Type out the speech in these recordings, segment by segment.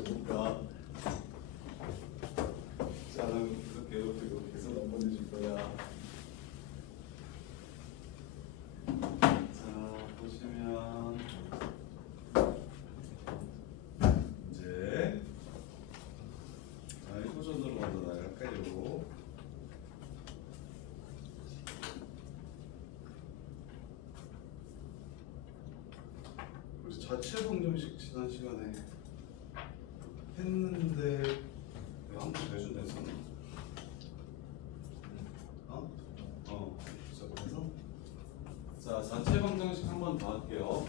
해볼까? 자, 이렇게 계속 안 보내줄 거야. 자, 보시면 이제 호전으로 먼저 나갈까요? 우리 자체 방정식 지난 시간에 했는데 내가 한 번 더 해준다 했었나? 그래서 자, 자체 방정식 한 번 더 할게요.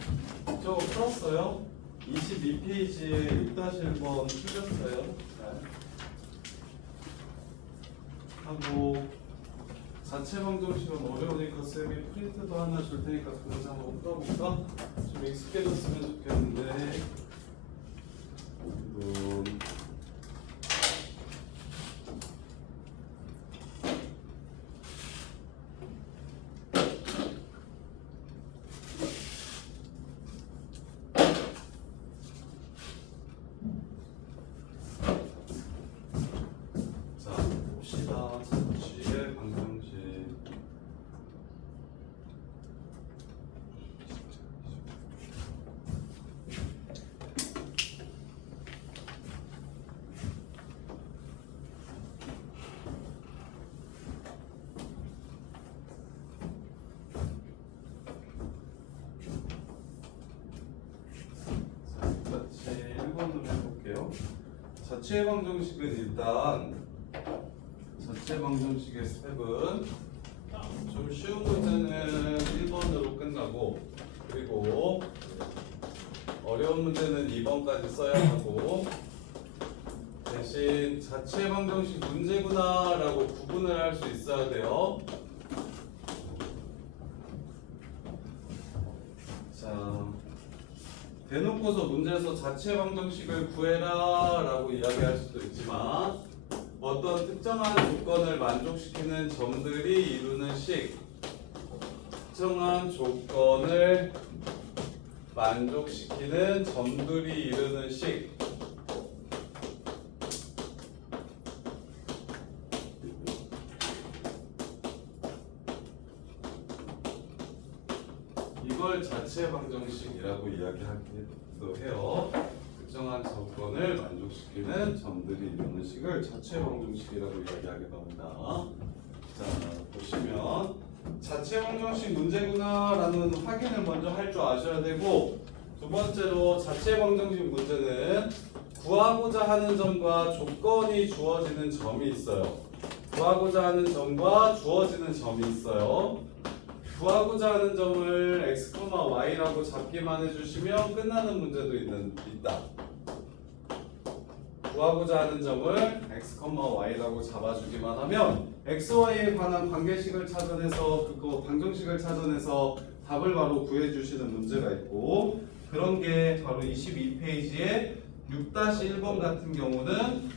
저거 풀었어요? 22페이지에 6-1번 풀렸어요. 잘 하고 자체 방정식은 어려우니까 쌤이 프린트도 하나 줄 테니까 그거 한번 풀어볼까? 좀 익숙해졌으면 좋겠는데. 자, 봅시다. 자체의 방정식. 자체 1번으로 해볼게요. 자체 방정식은 일단 자체 방정식의 스텝은 좀 쉬운 문제는 1번으로 끝나고, 그리고 어려운 문제는 2번까지 써야 하고, 대신 자체 방정식 문제구나 라고 구분을 할 수 있어야 돼요. 자, 대놓고서 문제에서 자체 방정식을 구해라 라고 이야기할 수도 있지만, 어떤 특정한 조건을 만족시키는 점들이 이루는 식, 특정한 조건을 만족시키는 점들이 이루는 식, 이걸 자체 방정식이라고 이야기하기도 해요. 특정한 조건을 만족시키는 점들이 이루는 식을 자체 방정식이라고 이야기하기도 합니다. 자, 보시면 자체 방정식 문제구나라는 확인을 먼저 할 줄 아셔야 되고, 두 번째로 자체 방정식 문제는 구하고자 하는 점과 조건이 주어지는 점이 있어요. 구하고자 하는 점과 주어지는 점이 있어요. 구하고자 하는 점을 x, y라고 잡기만 해주시면 끝나는 문제도 있다. 구하고자 하는 점을 x, y라고 잡아주기만 하면 x, y에 관한 관계식을 찾아내서 그거 방정식을 찾아내서 답을 바로 구해주시는 문제가 있고, 그런 게 바로 22페이지에 6-1번 같은 경우는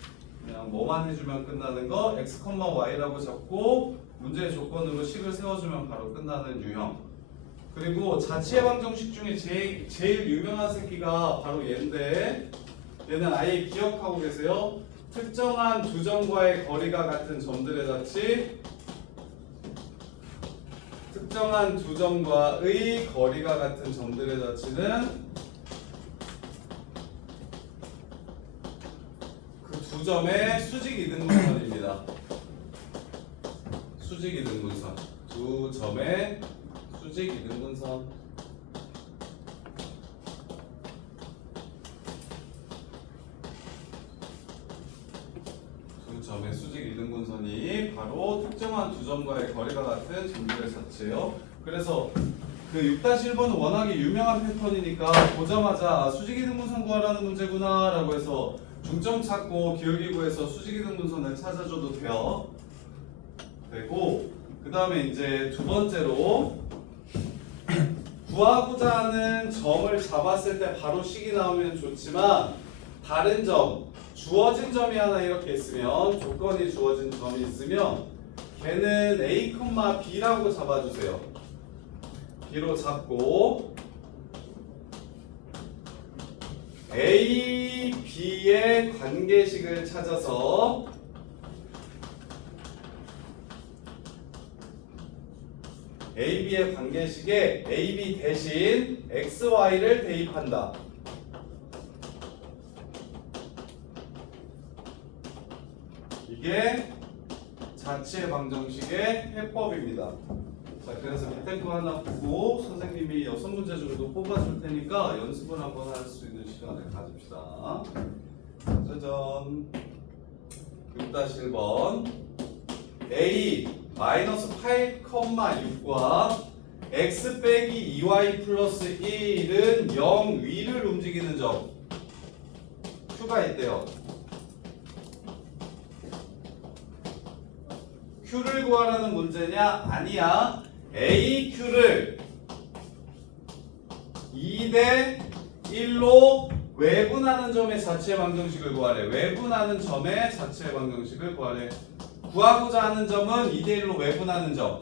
그냥 뭐만 해주면 끝나는 거 x, y라고 잡고 문제의 조건으로 식을 세워주면 바로 끝나는 유형. 그리고 자체 방정식 중에 제일 유명한 새끼가 바로 얘인데, 얘는 아예 기억하고 계세요. 특정한 두 점과의 거리가 같은 점들의 자치, 특정한 두 점과의 거리가 같은 점들의 자치는 그 두 점의 수직 이등분선입니다. 수직 이등분선, 두 점의 수직 이등분선. 두 점의 수직 이등분선이 바로 특정한 두 점과의 거리가 같은 점들의 자체예요. 그래서 그 6-1번은 워낙에 유명한 패턴이니까 보자마자 수직 이등분선 구하라는 문제구나 라고 해서 중점 찾고 기울기 구해서 수직 이등분선을 찾아줘도 되고, 그 다음에 이제 두 번째로 구하고자 하는 점을 잡았을 때 바로 식이 나오면 좋지만, 다른 점, 주어진 점이 하나 이렇게 있으면, 조건이 주어진 점이 있으면 걔는 a, b라고 잡아주세요. b로 잡고 A, B의 관계식을 찾아서 A, B의 관계식에 A, B 대신 X, Y를 대입한다. 이게 자체 방정식의 해법입니다. 자, 그래서 밑에 거 하나 보고 선생님이 6문제 정도 뽑아줄 테니까 연습을 한번 할 수 있는 시간을 가집시다. 짜잔. 6-1번 A 마이너스 8,6과 x 빼기 2y 플러스 1은 0 위를 움직이는 점 Q가 있대요. Q를 구하라는 문제냐? 아니야. AQ를 2대 1로 외분하는 점의 자체 방정식을 구하래. 외분하는 점의 자체 방정식을 구하래. 구하고자 하는 점은 2대 1로 외분하는 점.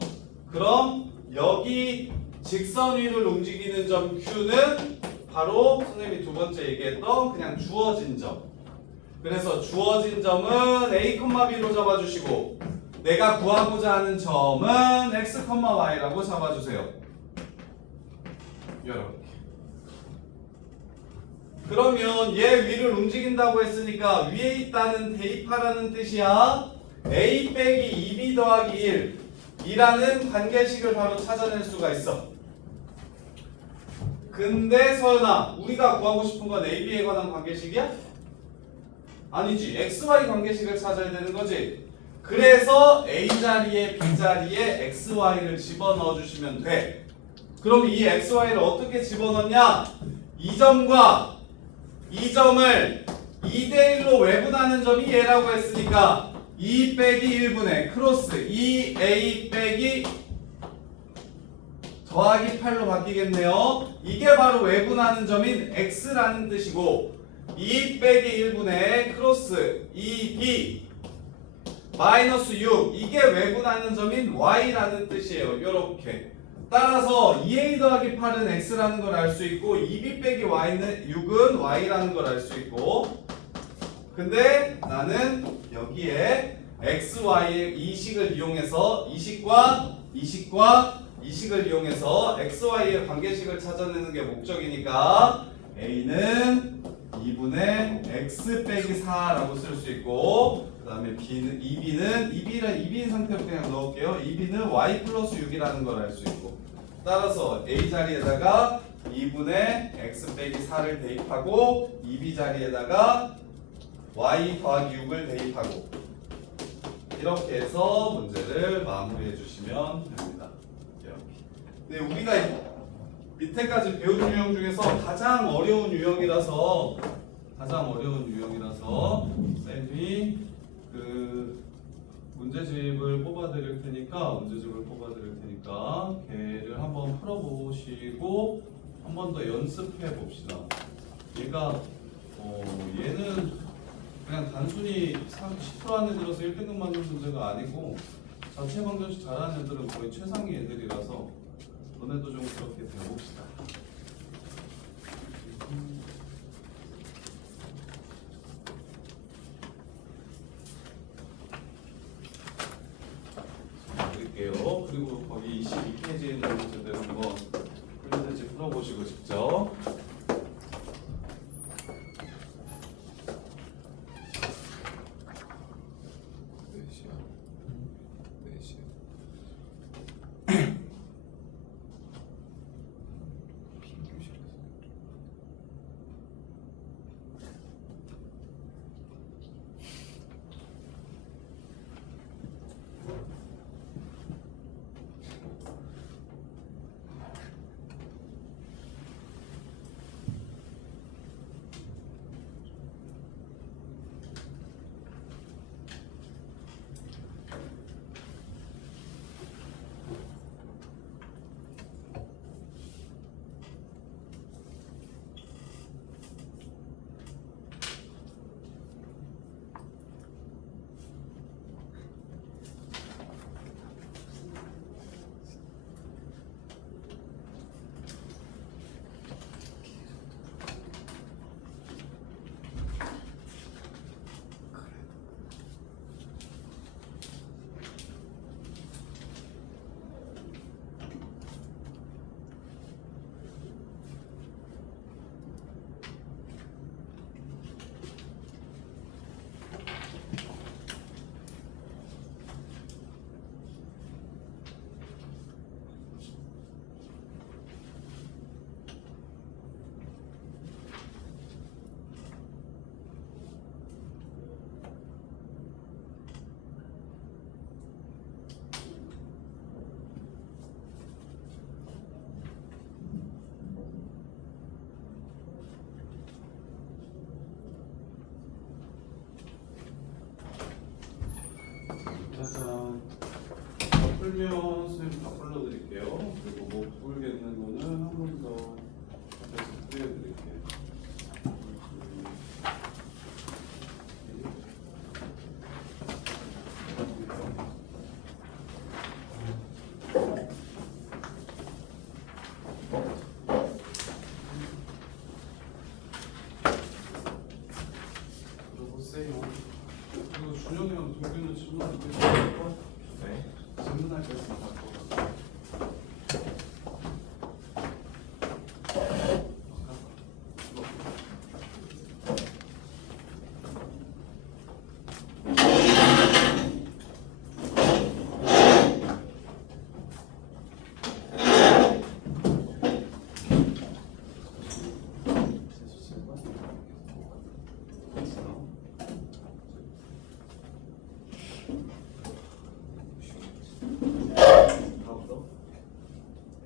그럼 여기 직선 위를 움직이는 점 Q는 바로 선생님이 두 번째 얘기했던 그냥 주어진 점. 그래서 주어진 점은 A, B로 잡아주시고 내가 구하고자 하는 점은 X, Y라고 잡아주세요. 이렇게. 그러면 얘 위를 움직인다고 했으니까 위에 있다는 대입하라는 뜻이야. A 빼기 2B 더하기 1 이라는 관계식을 바로 찾아낼 수가 있어. 근데 서연아, 우리가 구하고 싶은 건 A, B에 관한 관계식이야? 아니지. X, Y 관계식을 찾아야 되는 거지. 그래서 A 자리에 B 자리에 X, Y를 집어넣어 주시면 돼. 그럼 이 X, Y를 어떻게 집어넣냐? 이 점과 이 점을 2대 1로 외분하는 점이 얘라고 했으니까 2 빼기 1분의 크로스 2A 빼기 더하기 8로 바뀌겠네요. 이게 바로 외분하는 점인 X라는 뜻이고 2 빼기 1분의 크로스 2B 마이너스 6 이게 외분하는 점인 Y라는 뜻이에요. 요렇게. 따라서 2A 더하기 8은 X라는 걸 알 수 있고 2B 빼기 Y는 6은 Y라는 걸 알 수 있고 근데 나는 여기에 X, Y의 이 식을 이용해서 이 식과 이 식을 이용해서 X, Y의 관계식을 찾아내는 게 목적이니까 A는 2분의 X 빼기 4라고 쓸 수 있고 그 다음에 B는 2B인 상태로 그냥 넣을게요. 2B는 Y 플러스 6이라는 걸 알 수 있고 따라서 A 자리에다가 2분의 X 빼기 4를 대입하고 2B 자리에다가 Y 더하기 6을 대입하고 이렇게 해서 문제를 마무리해 주시면 됩니다. 이렇게. 근데 우리가 밑에까지 배운 유형 중에서 가장 어려운 유형이라서 쌤이 그 문제집을 뽑아드릴 테니까 걔를 한번 풀어보시고 한 번 더 연습해 봅시다. 얘가 얘는 그냥 단순히 10% 안에 들어서 1등급 맞는 문제가 아니고 자체 방정식 잘하는 애들은 거의 최상위 애들이라서 너네도 좀 그렇게 배워봅시다. 드릴게요. 그리고 거기 22페이지에 있는 문제들 한번 풀는지 풀어보시고 직접.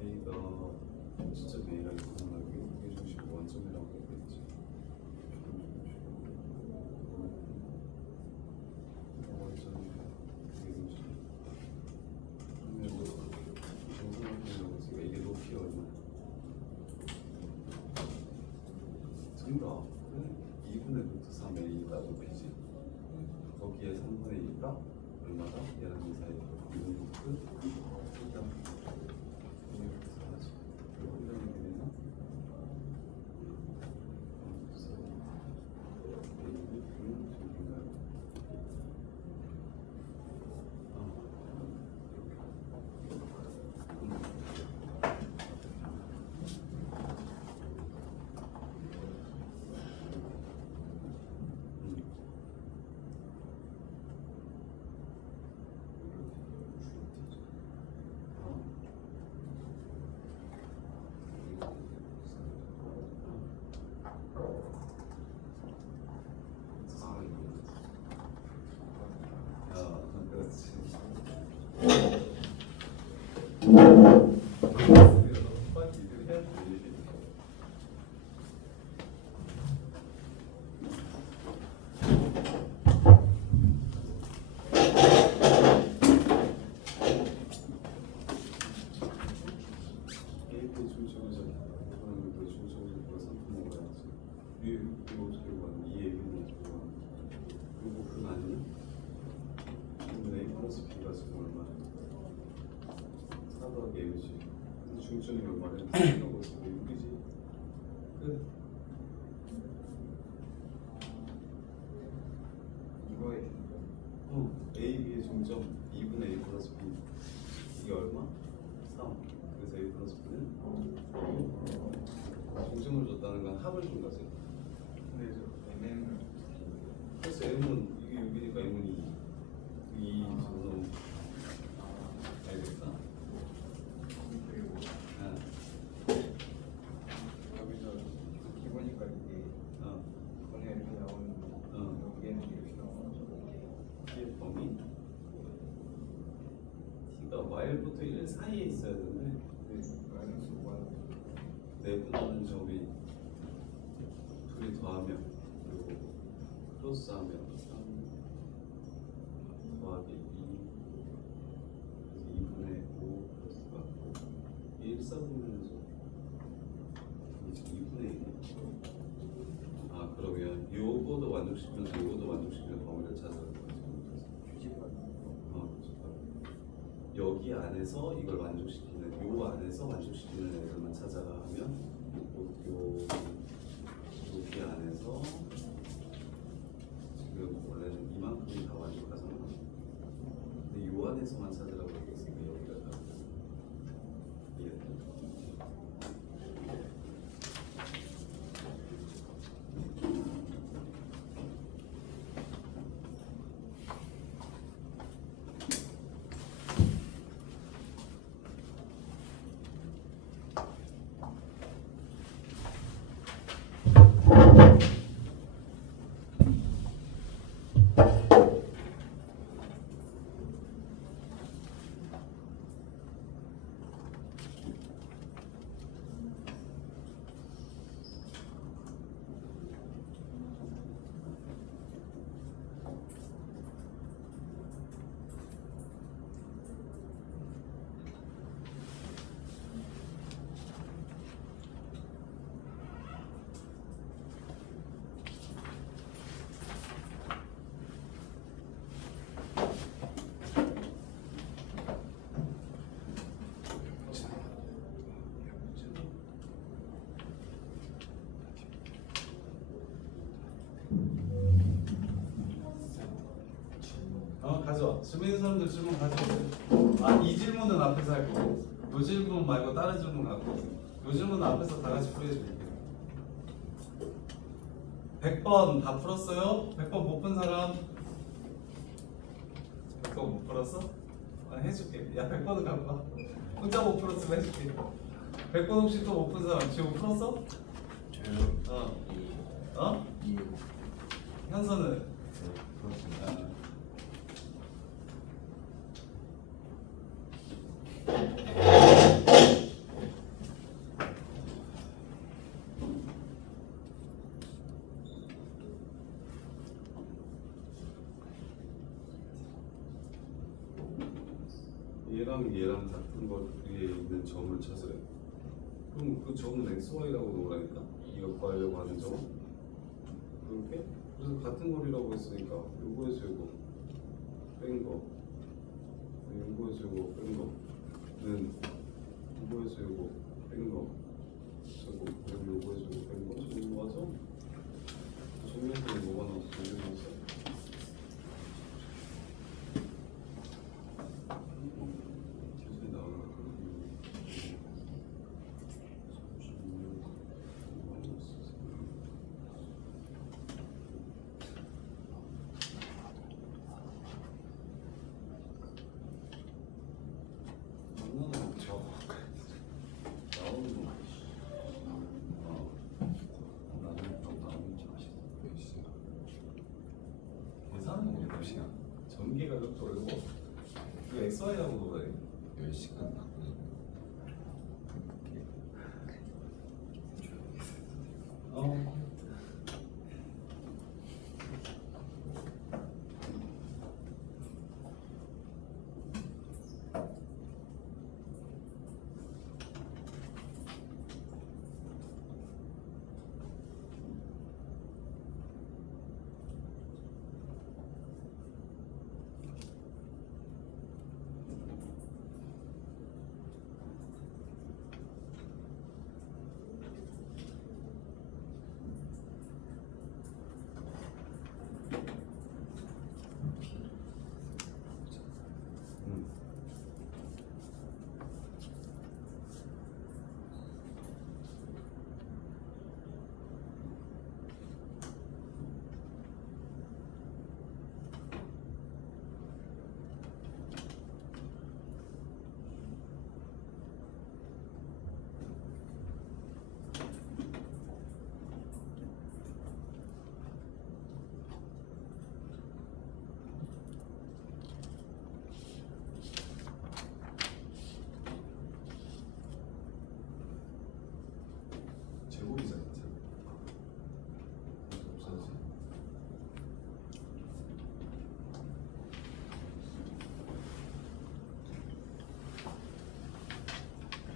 A가 진짜 A가 이상하게 무게중심 원점이라고 했겠지. 원점 무게중심. 그러면 정사각형이라고 했으니까 이게 높이 얼마? 정답. 2분의 루트 3A가 높이지. 거기에 3분의 2가 얼마다? 얘랑 이 사이 2분의 루트 중점이 얼마래? 6이지. 끝. 이거에 A, B의 중점 2분의 A 플러스 B 이게 얼마? 3. 그래서 A 플러스 B는 중점을 줬다는 건 합을 준 거지. 근데 저 MM을 그래서 M은 이게 6이니까 M은 2 정도 알겠다. 그리고 여기서 기보니까 이게 전에 이렇게 나오는 여기에는 이렇게 나와가지고 T의 범위 T가 Y부터 1 사이에 있어야 되는데 마이너스 5가 내분하는 점이 둘이 더하면 그리고 플러스하면 3 더하기 2 그래서 2분의 5 플러스가 1 4분면에서 2분의 1 아 그러면 요거도 만족시키면서 요거도 만족시키는 범위를 찾아야 돼. 여기 안에서 이걸 만족시키는 요 안에서 만족시키는 애들만 찾아가 하면 요 여기 안에서 지금 원래는 이만큼이 다 만족하잖아. 근데 요 안에서만 찾으라고 얘기했으니까 여기가 다 이해돼? 가져와. 질문 있는 사람들 질문 가져오세요. 아, 이 질문은 앞에서 할 거고, 요 질문 말고 다른 질문 갖고 오세요. 요 질문은 앞에서 다 같이 풀어줄게요. 100번 다 풀었어요? 100번 못 푼 사람? 100번 못 풀었어? 아, 해줄게. 야, 100번은 갖고 와. 혼자 못 풀었으면 해줄게. 100번 혹시 또 못 푼 사람 지금 풀었어? 저요? 어? 현서는? 그렇습니다. 얘랑 얘랑 같은 것 위에 있는 점을 찾으래. 그럼 그 점은 xy라고 놓으라니까. 이거 구하려고 하는 점. 이렇게? 그래서 같은 거리라고 했으니까 요거에서 요거 뺀 거, 요거에서 요거 뺀 거는 요거에서 요거 뺀 거, 저거 그리고 요거에서 요거 뺀 거, 저거 모아서 정면에 뭐가 나왔어? 정면 나왔어? 계산이 나오는 거. 전개가 좀 어려워. 이거 XY라고 놀아야 돼. 10시간 바꾸는 어. 음.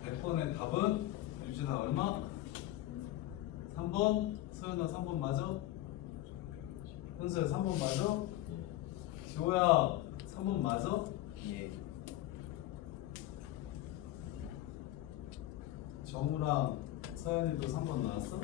100번의 답은 유진아 얼마? 3번? 서연아 3번 맞아? 현수야 3번 맞아? 지호야 3번 맞아? 예. 정우랑 서연이도 3번 나왔어?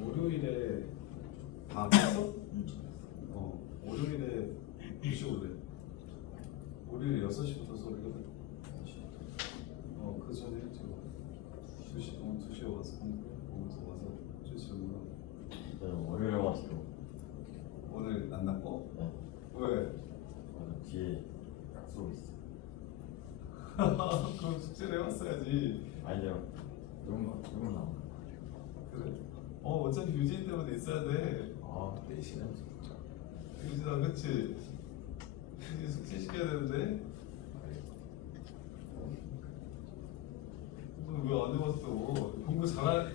월요일에 다 했어? 월요일에 몇 시 오래? 월요일 6시부터 수업이거든? 그 전에 했지 2시에 와서 공부해서 와서 2시에 오나 저는 월요일에 와서 오늘 안 났고? 네. 왜? 오늘 뒤에 약속 있어. 그럼 숙제를 해왔어야지. 아니요. 조금 나와. 그래? 어차피 유진 때문에 있어야 돼. 아, 4시간 진짜. 유진아 그치? 유진 숙제 시켜야 되는데? 왜 안 해봤어? 공부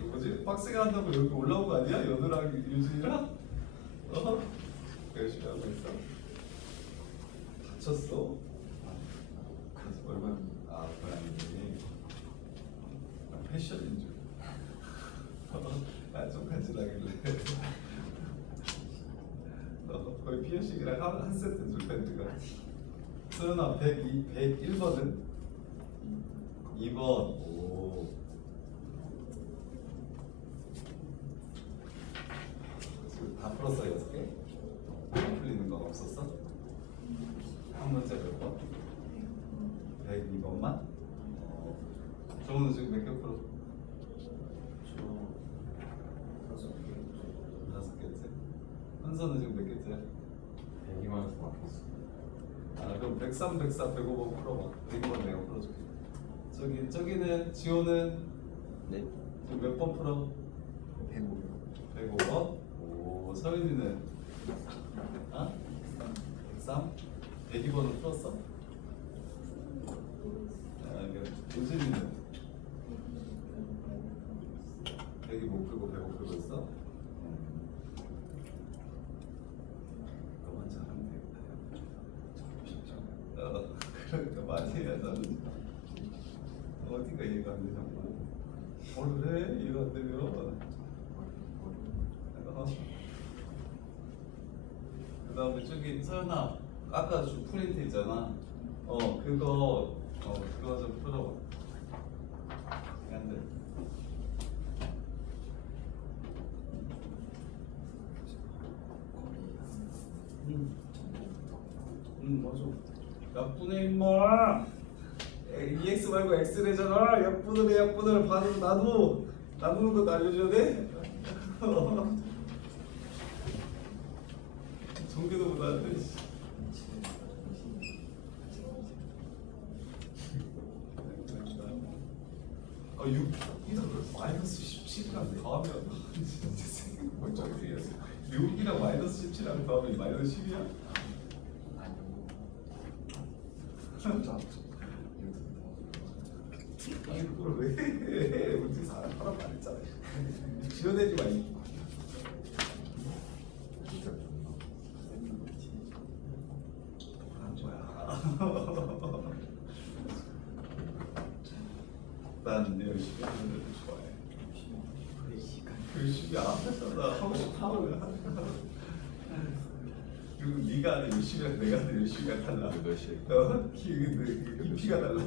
뭐지? 빡세게 한다고 여기 올라온 거 아니야? 연우랑 유진이랑? 열심히 하고 있어? 다쳤어? 얼마? 그건 아니지. 패션인 줄. 좀 간지나길래. 거의 피어싱이랑 한 세트 줄 밴드가. 서연아 101번은? 2번. 오. 지금 다 풀었어 6개? 안 풀리는 거 없었어? 한 문제 몇 번? 102번만? 정우는 지금 몇 개 풀어? 저 5개째? 현서는 지금 몇 개째? 102만에서 막혔어. 그럼 103, 104, 105번 풀어봐. 102번 내가 풀어줄게. 저기는 지호는 네. 지금 몇 번 풀어? 105요. 105번. 오, 서윤이는? 아? 103? 102번은 풀었어? 우진이는? 102 못 풀고 105 풀고 있어? 너만 잘하면 되겠다. 그러니까 많이 해야 나는 어디가 이해가 안 되냐고. 뭘 해? 이해가 안 되면. 그 다음에 저기 서연아, 아까 주 프린트 있잖아. 그거 좀 풀어봐. 안 돼. 맞아. 약분의 임마. EX 말고 X래잖아. 약분을 해, 약분을 반으로 나누는 것도 알려줘야 돼. 정규도 못하는데. 아, 6 마이너스 17이랑 더하면 진짜 생각 멀쩡히 생겼어. 6이랑 마이너스 17이랑 더하면 마이너스 10이야? 아니 그걸 왜 해? 우리 사람 말했잖아. 지어내지 마. 난 열심히 하는 애들 좋아해. 열심히 안 했잖아. 하고 싶어 하면 그리고 네가 하는 열심히랑 내가 하는 열심히가 달라. 깊이가 달라.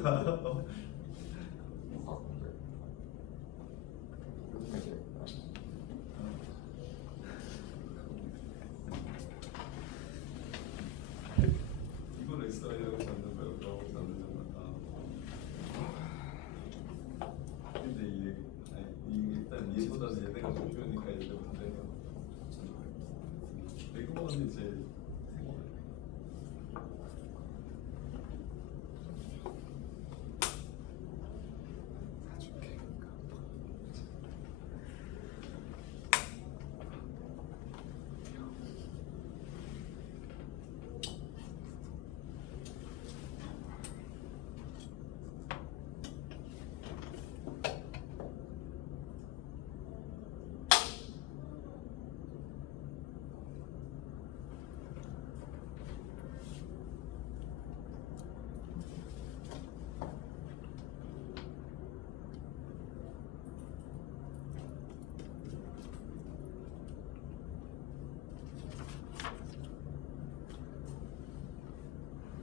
이걸 엑스라이라고 잡는 거야, 그러고 잡는 거야. 근데 이게 일단 얘보다는 얘네가 좀 좋으니까 얘네가 반대가. 이거는 이제 사줄게.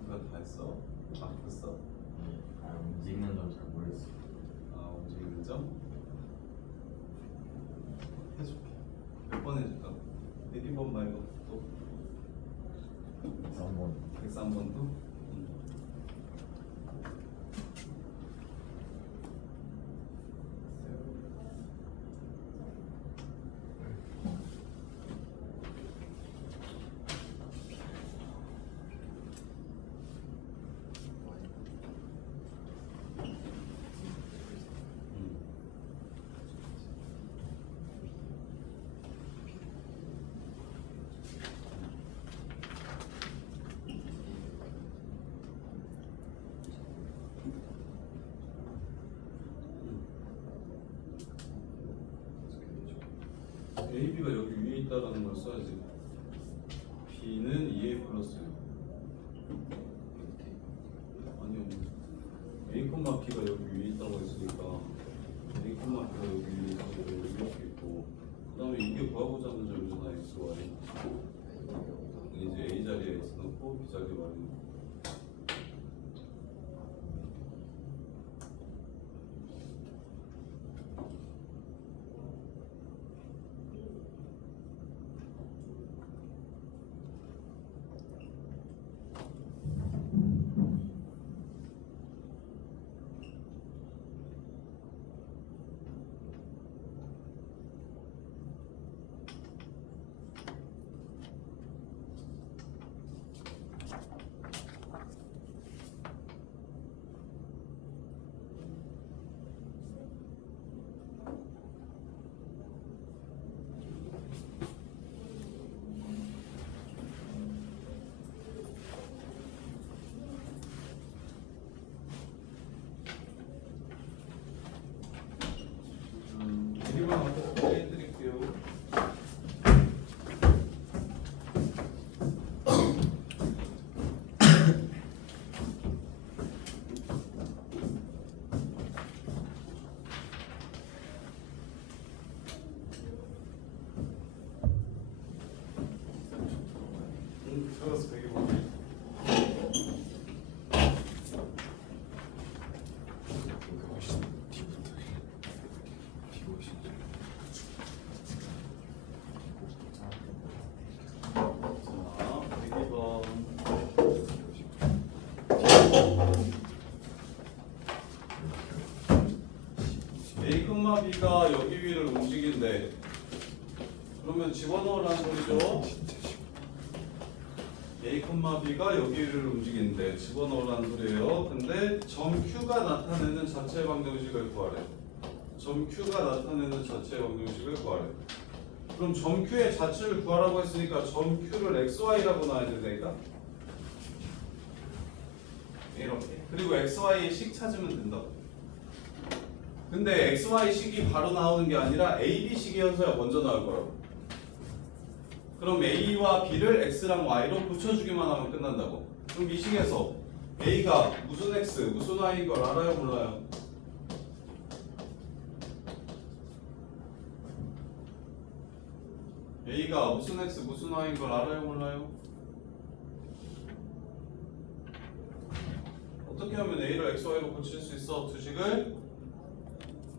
이거 다 했어? 아, 됐어? 움직이는 점 잘 모르겠어. 아, 움직이는 점? 해줄게. 몇 번 해줄까? 102번 말고 또 3번. 103번도? AB가 여기 위에 있다라는 걸 써야지. B는 2A 플러스 아니요. A, B가 여기 위에 있다고 했으니까 A, B가 여기 위에 있고 이렇게 있고 그 다음에 이게 구하고자 하는 점이잖아. X, Y. 이제 A 자리에 X 넣고 B 자리에 Y 넣고 플러스 100이 뭐지? 자, 102번. A, B가 여기 위를 움직인대. 그러면 집어넣으라는 소리죠. A, B가 여기 위를 움직인대. 집어넣으라는 소리예요. 근데 점 Q가 나타내는 자체 방정식을 구하래. 점 Q가 나타내는 자체 방정식을 구하래. 그럼 점 Q의 자체를 구하라고 했으니까 점 Q를 XY라고 놔야 된다니까? 이렇게. 그리고 XY의 식 찾으면 된다고. 근데 XY 식이 바로 나오는 게 아니라 A, B 식이 현서야 먼저 나올 거라고. 그럼 A와 B를 X랑 Y로 붙여주기만 하면 끝난다고. 그럼 이 식에서 A가 무슨 X, 무슨 Y인 걸 알아요, 몰라요? A가 무슨 X, 무슨 Y인 걸 알아요, 몰라요? 어떻게 하면 A를 X, Y로 고칠 수 있어? 두 식을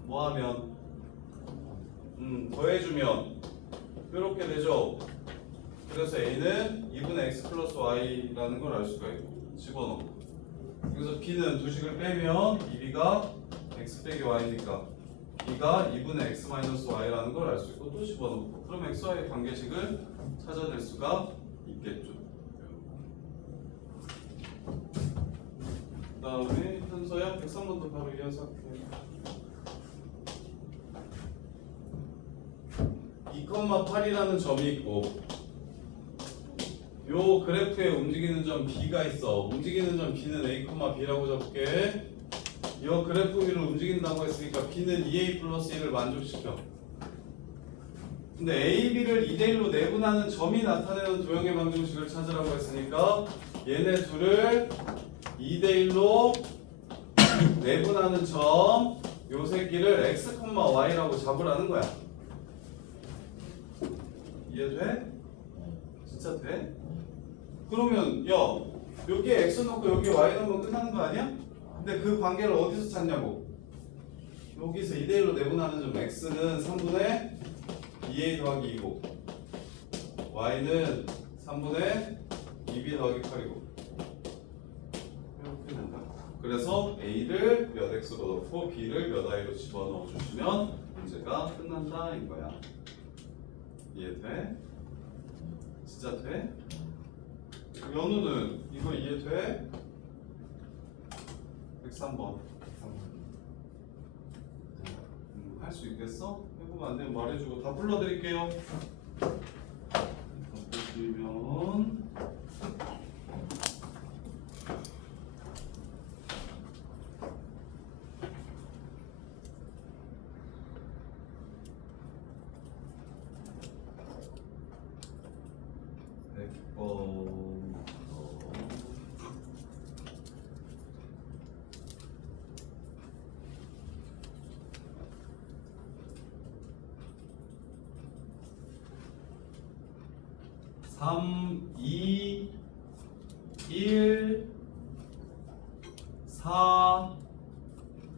뭐 하면? 더해주면 이렇게 되죠. 그래서 A는 2분의 X 플러스 Y라는 걸 알 수가 있고 집어넣고, 그래서 B는 두 식을 빼면 2B가 X 빼기 Y니까 B가 2분의 X 마이너스 Y라는 걸 알 수 있고 또 집어넣고, 그럼 X, Y 관계식을 찾아낼 수가 있겠죠. 그 다음에 현서야 103번도 바로 이어서 할게요. 2,8이라는 점이 있고 요 그래프에 움직이는 점 B가 있어. 움직이는 점 B는 A, B라고 잡을게. 요 그래프 위를 움직인다고 했으니까 B는 2A 플러스 1을 만족시켜. 근데 A, B를 2대1로 내분하는 점이 나타내는 도형의 방정식을 찾으라고 했으니까 얘네 둘을 2대1로 내분하는 점, 요 새끼를 X, Y라고 잡으라는 거야. 이해돼? 진짜 돼? 그러면 야 여기에 X 넣고 여기에 Y 넣으면 끝나는 거 아니야? 근데 그 관계를 어디서 찾냐고. 여기서 2대1로 내분하는 점 X는 3분의 2A 더하기 2고 Y는 3분의 2B 더하기 8이고 이렇게 된다. 그래서 A를 몇 X로 넣고 B를 몇 Y로 집어넣어 주시면 문제가 끝난다 이거야. 이해돼? 진짜 돼? 연우는 이거 이해돼? 103번 할 수 있겠어? 해보면 안 되면 말해주고 다 불러드릴게요. 보시면 삼, 2, 1, 4,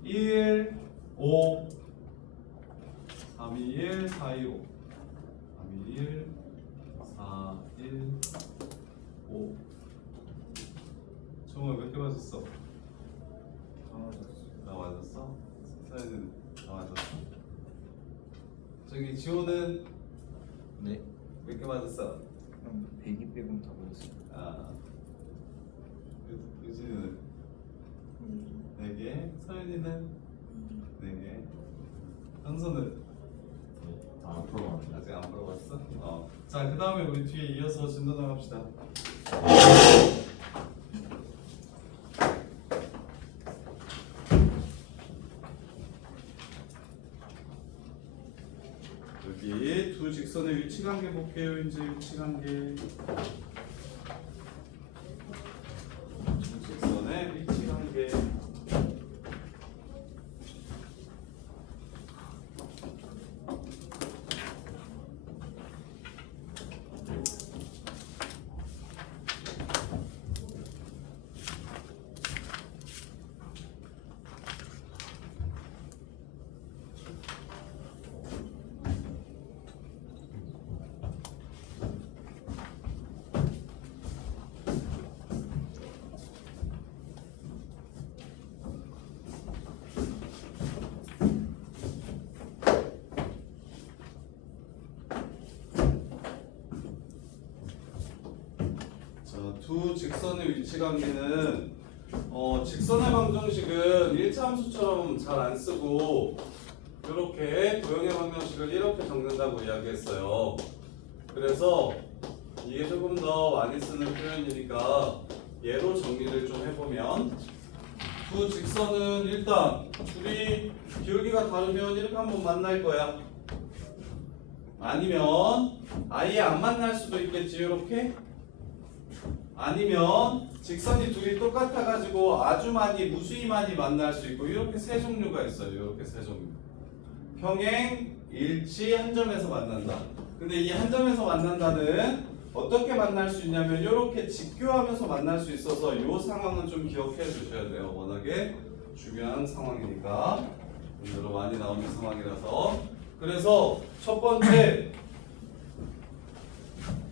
1, 5 3, 2, 1, 4, 2, 5 3, 2, 1, 4, 1, 5 정말 몇 개 맞았어? 나 맞았어? 사연은 나 맞았어? 저기 지호는 네. 몇 개 맞았어? 그럼 100이 빼곤 다 보였어요. 아, 유진이는 4개, 서윤이는 4개, 현서는 안 풀어봤는데. 아직 안 물어봤어? 자, 그 다음에 우리 뒤에 이어서 진도 나갑시다. 여기 두 직선의 위치 관계 볼게요. 이제 위치 관계. 두 직선의 위치 관계. 두 직선의 위치 관계는 직선의 방정식은 1차 함수처럼 잘 안 쓰고 이렇게 도형의 방정식을 이렇게 적는다고 이야기했어요. 그래서 이게 조금 더 많이 쓰는 표현이니까 얘로 정리를 좀 해보면 두 직선은 일단 둘이 기울기가 다르면 이렇게 한번 만날 거야. 아니면 아예 안 만날 수도 있겠지. 이렇게. 아니면 직선이 둘이 똑같아가지고 아주 많이 무수히 많이 만날 수 있고 이렇게 세 종류가 있어요. 이렇게 세 종류. 평행, 일치, 한 점에서 만난다. 근데 이 한 점에서 만난다는 어떻게 만날 수 있냐면 이렇게 직교하면서 만날 수 있어서 이 상황은 좀 기억해 주셔야 돼요. 워낙에 중요한 상황이니까 여러 많이 나오는 상황이라서. 그래서 첫 번째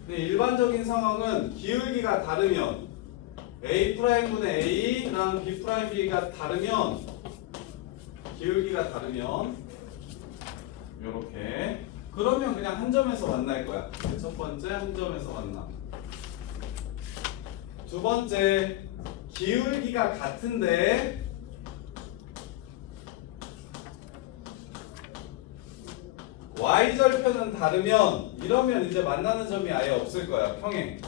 일반적인 상황은 기울기가 다르면 A'분의 A랑 B'B가 다르면 기울기가 다르면 이렇게 그러면 그냥 한 점에서 만날 거야. 첫 번째 한 점에서 만나. 두 번째 기울기가 같은데 Y절편은 다르면 이러면 이제 만나는 점이 아예 없을 거야. 평행.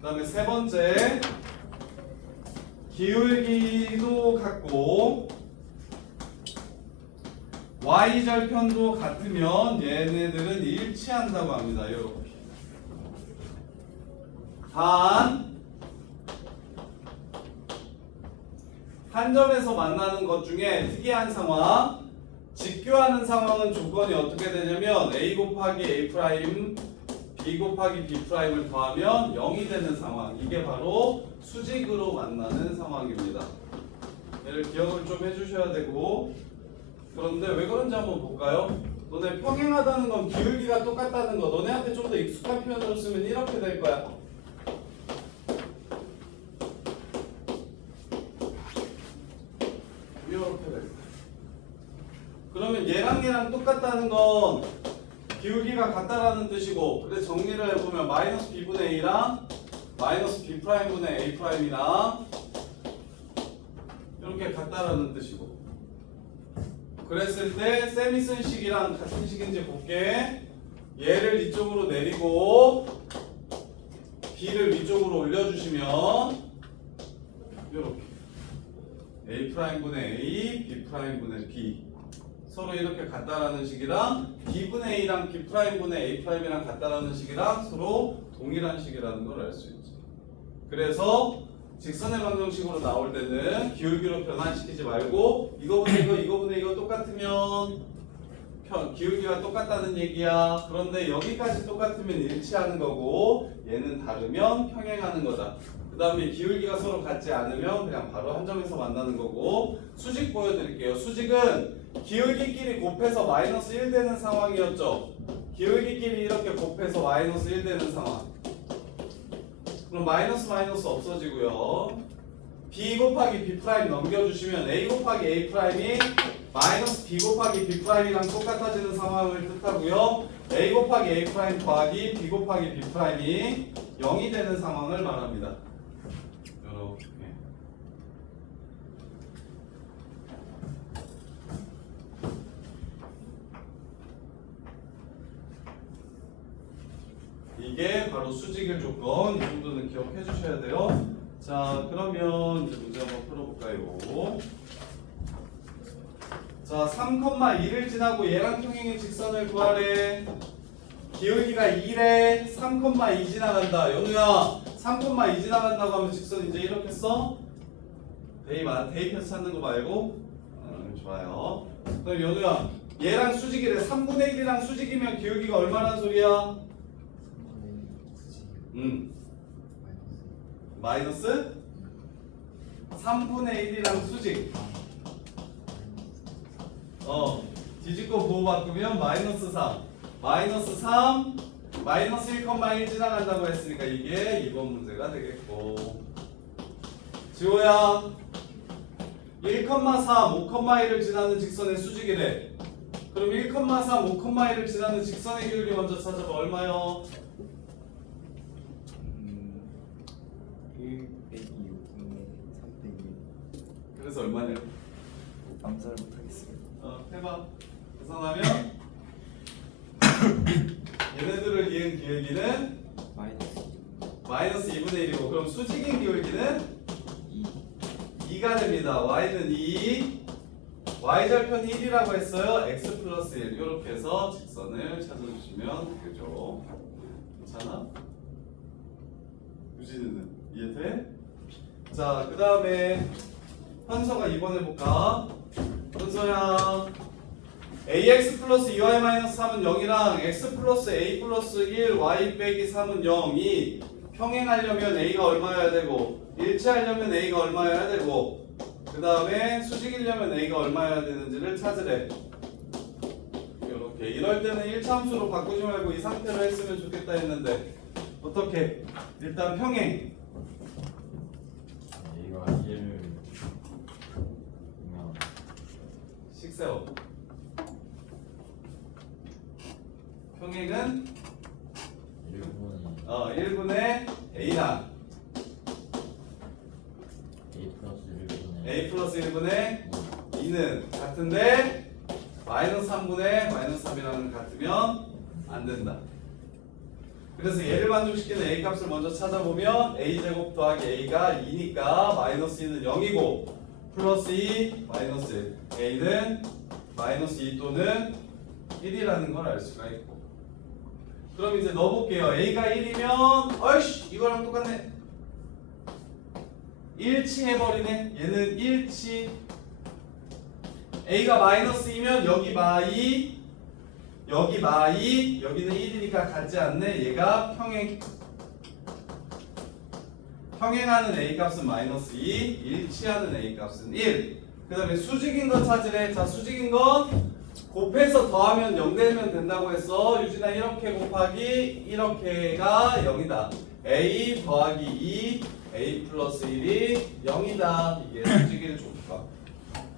그 다음에 세 번째 기울기도 같고 Y절편도 같으면 얘네들은 일치한다고 합니다. 이렇게. 단 한 점에서 만나는 것 중에 특이한 상황, 직교하는 상황은 조건이 어떻게 되냐면 A 곱하기 A 프라임, B 곱하기 B 프라임을 더하면 0이 되는 상황. 이게 바로 수직으로 만나는 상황입니다. 얘를 기억을 좀 해주셔야 되고, 그런데 왜 그런지 한번 볼까요? 너네 평행하다는 건 기울기가 똑같다는 거, 너네한테 좀 더 익숙한 표현으로 쓰면 이렇게 될 거야. 이렇게 될 거야. 그러면 얘랑 똑같다는 건 기울기가 같다라는 뜻이고, 근데 정리를 해보면 마이너스 b분의 a랑 마이너스 b 프라임분의 a 프라임이랑 이렇게 같다라는 뜻이고, 그랬을 때 쌤이 쓴 식이랑 같은 식인지 볼게. 얘를 이쪽으로 내리고 b를 위쪽으로 올려주시면 이렇게 a 프라임분의 a, b 프라임분의 b 서로 이렇게 같다라는 식이랑 b분의 a랑 b 프라임분의 a 프라임이랑 같다라는 식이랑 서로 동일한 식이라는 걸 알 수 있지. 그래서 직선의 방정식으로 나올 때는 기울기로 변환시키지 말고 이거분의 이거 똑같으면 기울기가 똑같다는 얘기야. 그런데 여기까지 똑같으면 일치하는 거고 얘는 다르면 평행하는 거다. 그 다음에 기울기가 서로 같지 않으면 그냥 바로 한 점에서 만나는 거고, 수직 보여드릴게요. 수직은 기울기끼리 곱해서 마이너스 1 되는 상황이었죠. 기울기끼리 이렇게 곱해서 마이너스 1 되는 상황. 그럼 마이너스 없어지고요. b 곱하기 b 프라임 넘겨주시면 a 곱하기 a 프라임이 마이너스 b 곱하기 b 프라임이랑 똑같아지는 상황을 뜻하고요. a 곱하기 a 프라임 더하기 b 곱하기 b 프라임이 0이 되는 상황을 말합니다. 이렇게. 이게 바로 수직일 조건. 이 정도는 기억해 주셔야 돼요. 자, 그러면 이제 문제 한번 풀어볼까요? 자, 3,2를 지나고 얘랑 평행의 직선을 구하래. 기울기가 2래. 3,2 지나간다. 연우야, 3,2 지나간다고 하면 직선 이제 이렇게 써? 대입해서 찾는 거 말고. 좋아요. 그럼 연우야, 얘랑 수직이래. 3분의 1이랑 수직이면 기울기가 얼마나 소리야? 마이너스 3분의 1이랑 수직. 뒤집고 보호 바꾸면 마이너스 3. 마이너스 3, 마이너스 1,1 지나간다고 했으니까 이게 2번 문제가 되겠고. 지호야, 1,3, 5,1을 지나는 직선의 수직이래. 그럼 1,3, 5,1을 지나는 직선의 기울기 먼저 찾아봐. 얼마요? 1 빼기 6분의 3 빼기 그래서 얼마냐? 암산을 못하겠습니다. 해봐. 계산하면 얘네들을 이은 기울기는 마이너스 마이너스 2분의 1이고 그럼 수직인 기울기는 2 2가 됩니다. y는 2, y절편 1이라고 했어요. x 플러스 1 이렇게 해서 직선을 찾아주시면 되죠. 괜찮아? 유진이는 이해돼? 자, 그 다음에 현서가 2번 해볼까? 현서야 ax 플러스 2y 마이너스 3은 0이랑 x 플러스 a 플러스 1 y 빼기 3은 0이 평행하려면 a가 얼마여야 되고 일치하려면 a가 얼마여야 되고 그 다음에 수직이려면 a가 얼마여야 되는지를 찾으래. 이렇게 이럴 때는 1차함수로 바꾸지 말고 이 상태로 했으면 좋겠다 했는데 어떻게? 일단 평행 A가 1을 그냥 식세워. 평행은 1분이 1분의 a나 A 플러스 1분의 a 플러스 1분의 2는 같은데 마이너스 3분의 마이너스 3이라는 같으면 안 된다. 그래서 얘를 만족시키는 a 값을 먼저 찾아보면 a제곱 더하기 a가 2니까 마이너스 2는 0이고 플러스 2 마이너스 1 a는 마이너스 2 또는 1이라는 걸 알 수가 있고 그럼 이제 넣어볼게요. a가 1이면 어이씨 이거랑 똑같네. 일치해버리네. 얘는 일치. a가 마이너스 2면 여기 마이 여기 마이 여기는 1이니까 같지 않네. 얘가 평행. 평행하는 a 값은 마이너스 2 일치하는 a 값은 1. 그 다음에 수직인 거 찾으래. 자 수직인 건 곱해서 더하면 0 되면 된다고 했어. 유진아 이렇게 곱하기 이렇게가 0이다. a 더하기 2 a 플러스 1이 0이다. 이게 수직일 조건.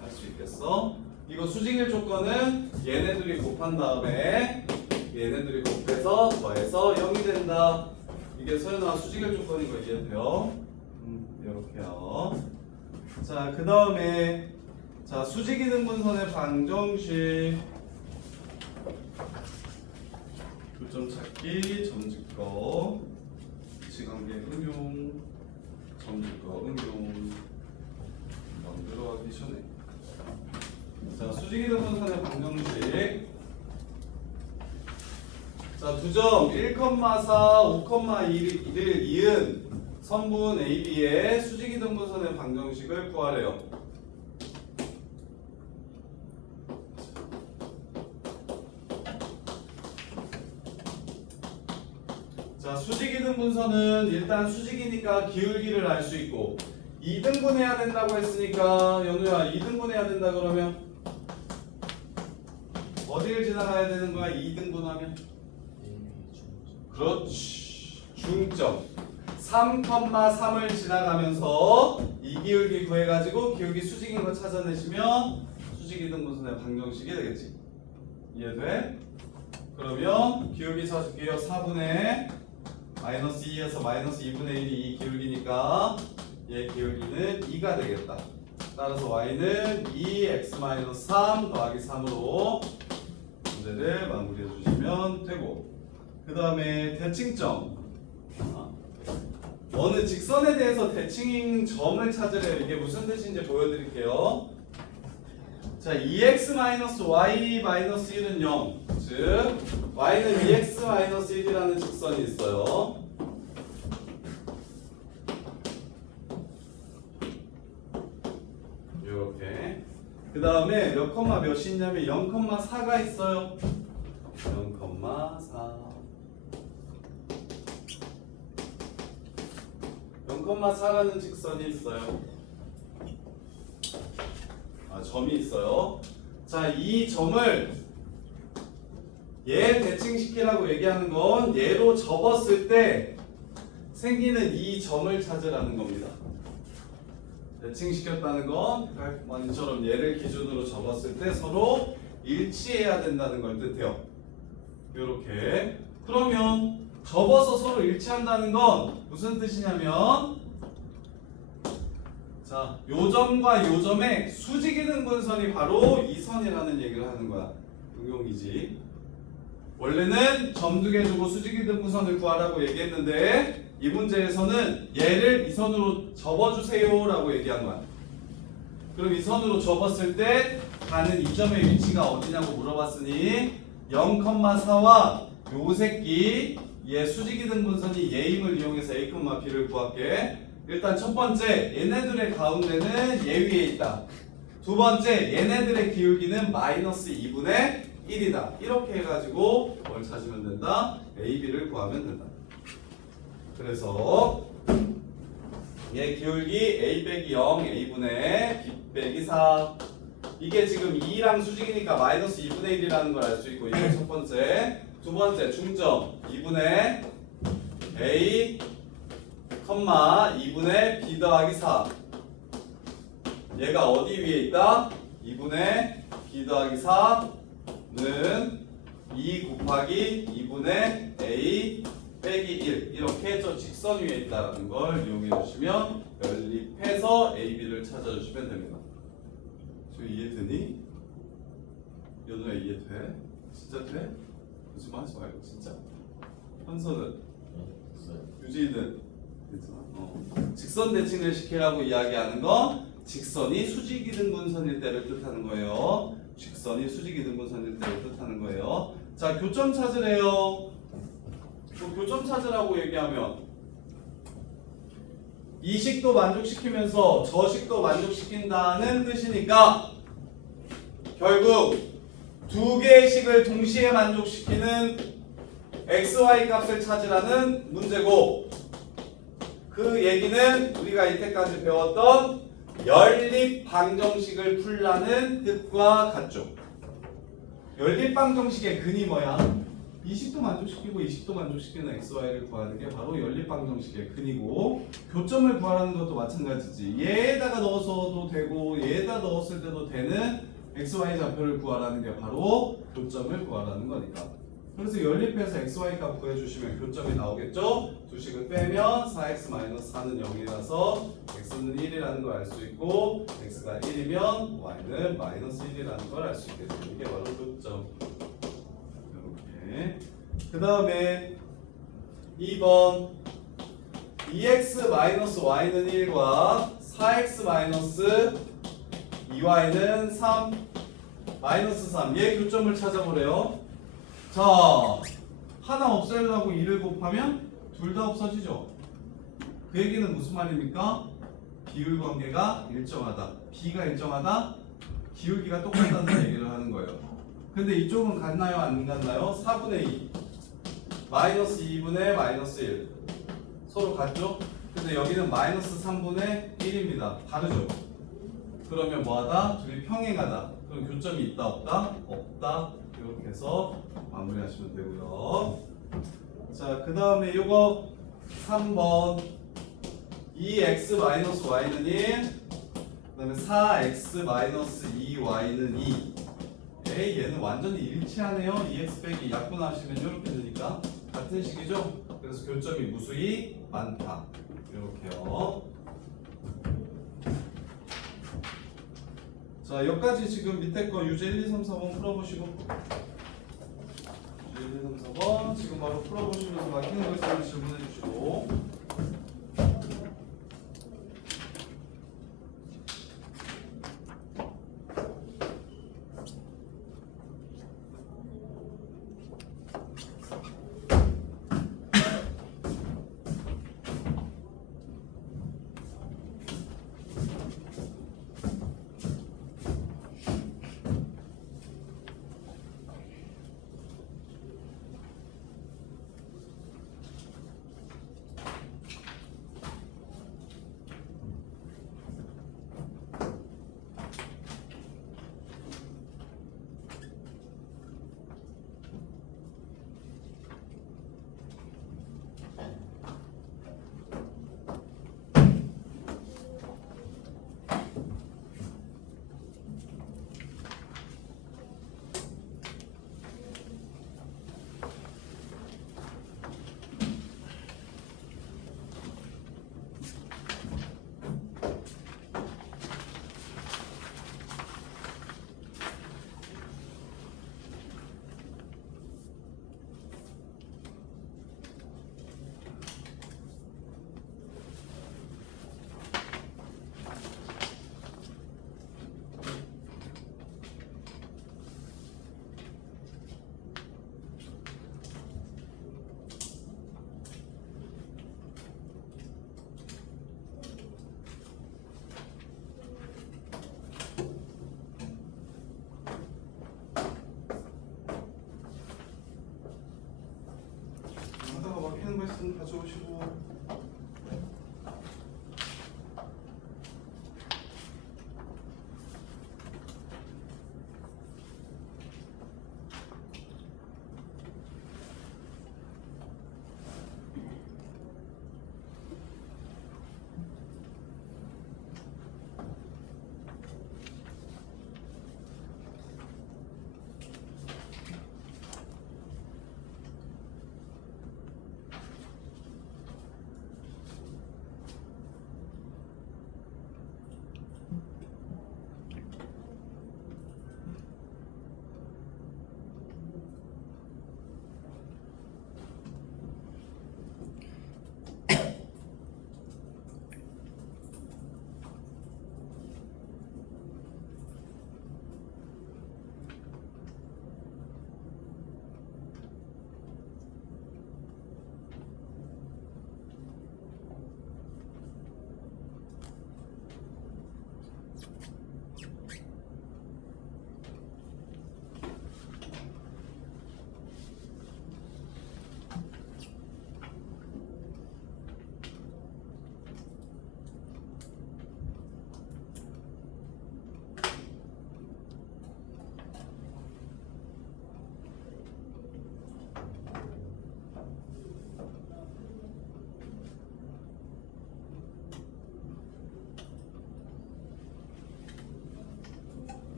할 수 있겠어? 이거 수직일 조건은 얘네들이 곱한 다음에 얘네들이 곱해서 더해서 0이 된다. 이게 서연아 수직일 조건인 거 이해돼요? 이렇게요. 자, 그 다음에 자 수직이 등분선의 방정식 교점 찾기 점집거 위치관계 응용 점집거 응용 만들어가기 전에 자 수직이 등분선의 방정식 자 두 점 1,4 5,1을 이은 선분 AB의 수직이 등분선의 방정식을 구하래요. 자 수직이등분선은 일단 수직이니까 기울기를 알 수 있고 2등분해야 된다고 했으니까 연우야 2등분해야 된다 그러면 어디를 지나가야 되는 거야? 2등분하면 그렇지 중점 3,3을 지나가면서 이 기울기 구해가지고 기울기 수직인 거 찾아내시면 수직이등분선의 방정식이 되겠지. 이해돼? 그러면 기울기 찾을게요. 4분의 마이너스 2에서 마이너스 2분의 1이 이 기울기니까 얘 기울기는 2가 되겠다. 따라서 y는 2x-3 더하기 3으로 문제를 마무리해 주시면 되고 그 다음에 대칭점 어느 직선에 대해서 대칭 점을 찾으래요. 이게 무슨 뜻인지 보여드릴게요. 자 2x-y-1은 0 즉 y는 2x-1이라는 직선이 있어요. 이렇게 그 다음에 몇 컴마 몇이 있냐면 0,4가 있어요. 0,4 0,4라는 직선이 있어요. 점이 있어요. 자, 이 점을 얘 대칭시키라고 얘기하는 건 얘로 접었을 때 생기는 이 점을 찾으라는 겁니다. 대칭시켰다는 건 이처럼 얘를 기준으로 접었을 때 서로 일치해야 된다는 걸 뜻해요. 이렇게. 그러면 접어서 서로 일치한다는 건 무슨 뜻이냐면 자, 요점과 요점의 수직이등분선이 바로 이 선이라는 얘기를 하는 거야. 응용이지. 원래는 점 두 개 주고 수직이등분선을 구하라고 얘기했는데 이 문제에서는 얘를 이 선으로 접어주세요라고 얘기한 거야. 그럼 이 선으로 접었을 때 가는 이 점의 위치가 어디냐고 물어봤으니 0,4와 요 새끼 얘 수직이등분선이 얘임을 이용해서 A, B를 구할게. 일단 첫 번째 얘네들의 가운데는 얘 위에 있다. 두 번째 얘네들의 기울기는 마이너스 2분의 1이다. 이렇게 해가지고 뭘 찾으면 된다? A, B를 구하면 된다. 그래서 얘 기울기 A 빼기 0, A분의 B 빼기 4. 이게 지금 2랑 수직이니까 마이너스 2분의 1이라는 걸 알 수 있고 이게 첫 번째. 두 번째 중점 2분의 A, 2분의 B 더하기 4. 얘가 어디 위에 있다? 2분의 B 더하기 4는 2 곱하기 2분의 A 빼기 1 이렇게 저 직선 위에 있다는 걸 이용해 주시면 연립해서 AB를 찾아주시면 됩니다. 지금 이해되니? 연우야 이해돼? 진짜 돼? 거짓말 하지 말고 진짜. 현서는? 유진이는? 괜찮아. 직선 대칭을 시키라고 이야기하는 건 직선이 수직이등분선일 때를 뜻하는 거예요. 직선이 수직이등분선일 때를 뜻하는 거예요. 자, 교점 찾으래요. 뭐 교점 찾으라고 얘기하면 이 식도 만족시키면서 저 식도 만족시킨다는 뜻이니까 결국 두 개의 식을 동시에 만족시키는 XY 값을 찾으라는 문제고 그 얘기는 우리가 이때까지 배웠던 연립방정식을 풀라는 뜻과 같죠. 연립방정식의 근이 뭐야? 이 식도 만족시키고 이 식도 만족시키는 XY를 구하는 게 바로 연립방정식의 근이고 교점을 구하라는 것도 마찬가지지. 얘에다가 넣어서도 되고 얘에다 넣었을 때도 되는 XY 좌표를 구하라는 게 바로 교점을 구하라는 거니까. 그래서 연립해서 XY 값 구해주시면 교점이 나오겠죠? 두 식을 빼면 4x-4는 0이라서 x는 1이라는 걸 알 수 있고 x가 1이면 y는 마이너스 1이라는 걸 알 수 있겠죠. 이게 바로 교점. 이렇게. 그 다음에 2번 2x-y는 1과 4x-2y는 3 마이너스 3 얘 교점을 찾아보래요. 자, 하나 없애려고 2를 곱하면 둘 다 없어지죠. 그 얘기는 무슨 말입니까? 비율 관계가 일정하다. B가 일정하다. 기울기가 똑같다는 얘기를 하는 거예요. 근데 이쪽은 같나요? 안 같나요? 4분의 2 마이너스 2분의 마이너스 1 서로 같죠? 근데 여기는 마이너스 3분의 1입니다. 다르죠? 그러면 뭐하다? 둘이 평행하다. 그럼 교점이 있다 없다? 없다. 이렇게 해서 마무리하시면 되고요. 자, 그 다음에 요거 3번 2x-y는 1 그 다음에 4x-2y는 2 에이 얘는 완전히 일치하네요. 2x 빼기 약분하시면 이렇게 되니까 같은 식이죠. 그래서 교점이 무수히 많다. 이렇게요. 자, 여기까지 지금 밑에 거 유제 1, 2, 3, 4번 풀어보시고 유제 1, 2, 3, 4번 지금 바로 풀어보시면서 막히는 거 있으면 질문해 주시고 손 가져오시고.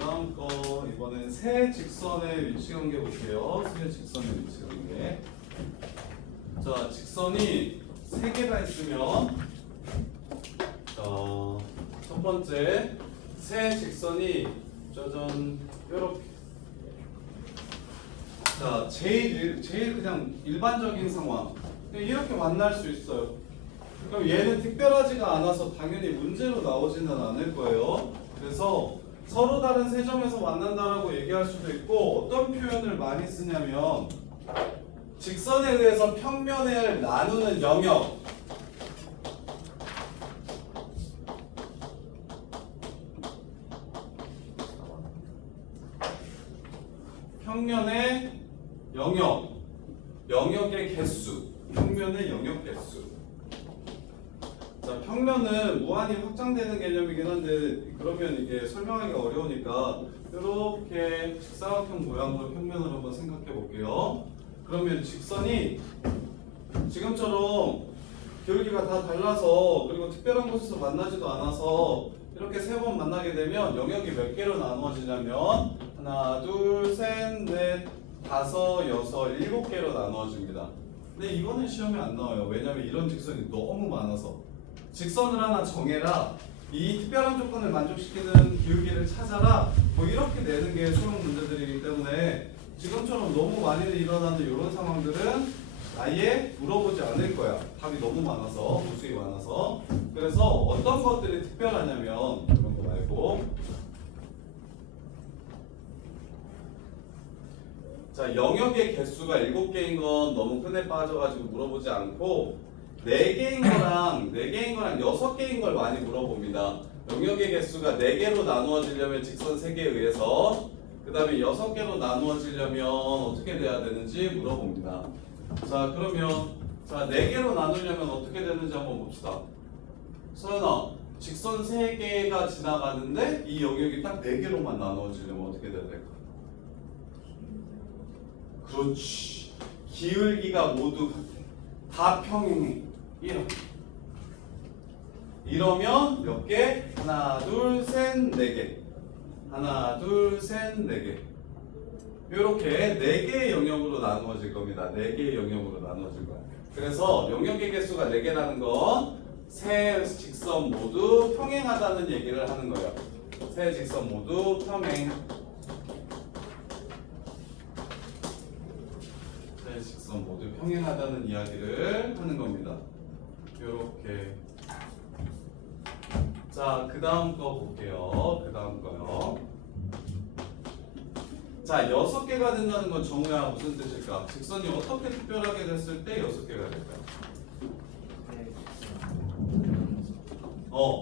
다음 거 이번엔 세 직선의 위치 관계 볼게요. 세 직선의 위치 관계. 자, 직선이 세 개가 있으면 첫 번째 세 직선이 짜잔 이렇게. 자, 제일 그냥 일반적인 상황. 그냥 이렇게 만날 수 있어요. 그럼 얘는 특별하지가 않아서 당연히 문제로 나오지는 않을 거예요. 그래서 서로 다른 세 점에서 만난다라고 얘기할 수도 있고, 어떤 표현을 많이 쓰냐면 직선에 의해서 평면을 나누는 영역, 평면의 영역의 개수. 평면의 영역 개수. 자, 평면은 무한히 확장되는 개념이긴 한데 그러면 이게 설명하기가 어려우니까 이렇게 직사각형 모양으로 평면을 한번 생각해 볼게요. 그러면 직선이 지금처럼 기울기가 다 달라서 그리고 특별한 곳에서 만나지도 않아서 이렇게 세 번 만나게 되면 영역이 몇 개로 나누어지냐면 하나, 둘, 셋, 넷, 다섯, 여섯, 일곱 개로 나누어집니다. 근데 이거는 시험에 안 나와요. 왜냐면 이런 직선이 너무 많아서. 직선을 하나 정해라. 이 특별한 조건을 만족시키는 기울기를 찾아라. 뭐 이렇게 내는 게 수능 문제들이기 때문에 지금처럼 너무 많이 일어나는 이런 상황들은 아예 물어보지 않을 거야. 답이 너무 많아서, 무수히 많아서. 그래서 어떤 것들이 특별하냐면 그런 거 말고 자, 영역의 개수가 7개인 건 너무 큰에 빠져가지고 물어보지 않고 4개인 거랑 6개인 걸 많이 물어봅니다. 영역의 개수가 4개로 나누어지려면 직선 3개에 의해서 그 다음에 6개로 나누어지려면 어떻게 돼야 되는지 물어봅니다. 자, 그러면 자 4개로 나누려면 어떻게 되는지 한번 봅시다. 서연아, 직선 3개가 지나가는데 이 영역이 딱 4개로만 나누어지려면 어떻게 돼야 될까? 그렇지. 기울기가 모두 다 평행해. 이러면 몇 개? 하나, 둘, 셋, 4개. 하나, 둘, 셋, 4개. 이렇게 4개의 영역으로 나누어질 겁니다. 4개의 영역으로 나누어질 거야. 그래서 영역의 개수가 4개라는 건 세 직선 모두 평행하다는 얘기를 하는 거예요. 세 직선 모두 평행. 세 직선 모두 평행하다는 이야기를 하는 겁니다. 요렇게. 자, 그 다음 거 볼게요. 그 다음 거요. 자, 6개가 된다는 건 정우야 무슨 뜻일까? 직선이 어떻게 특별하게 됐을 때 6개가 될까요?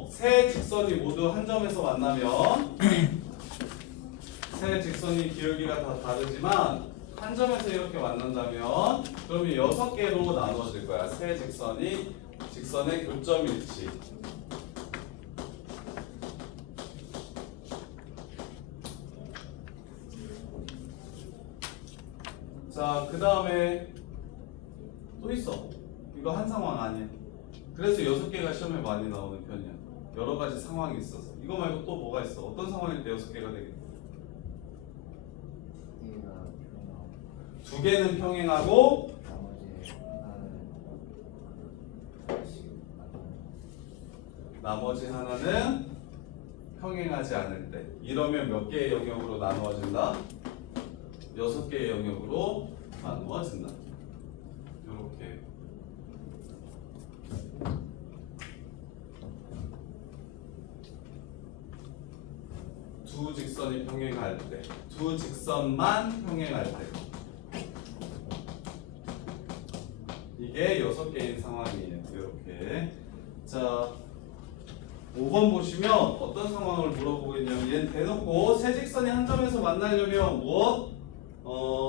세 직선이 모두 한 점에서 만나면 세 직선이 기울기가 다 다르지만 한 점에서 이렇게 만난다면 그러면 6개로 나누어질 거야. 세 직선의 교점 일치. 자, 그 다음에 또 있어. 이거 한 상황 아니야. 그래서 6개가 시험에 많이 나오는 편이야. 여러 가지 상황이 있어서. 이거 말고 또 뭐가 있어? 어떤 상황일 때 6개가 되겠어? 2개는 평행하고 나머지 하나는 평행하지 않을 때. 이러면 몇 개의 영역으로 나누어진다? 6개의 영역으로 나누어진다. 이렇게. 두 직선이 평행할 때, 두 직선만 평행할 때. 이게 6개인 상황이에요. 이렇게. 자, 5번 보시면 어떤 상황을 물어보고 있냐면 얘는 대놓고 세 직선이 한 점에서 만나려면 무엇?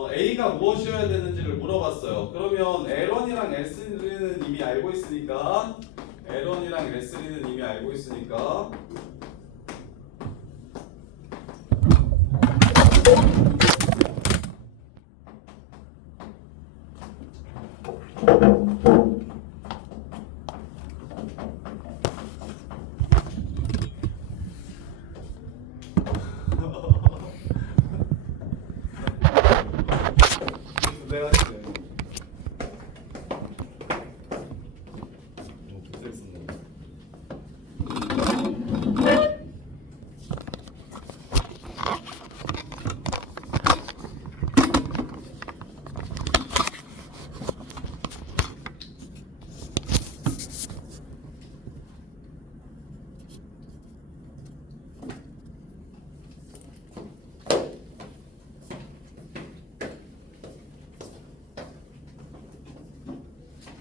A가 무엇이어야 되는지를 물어봤어요. 그러면 L1이랑 L3는 이미 알고 있으니까 L1이랑 L3는 이미 알고 있으니까 내가 지금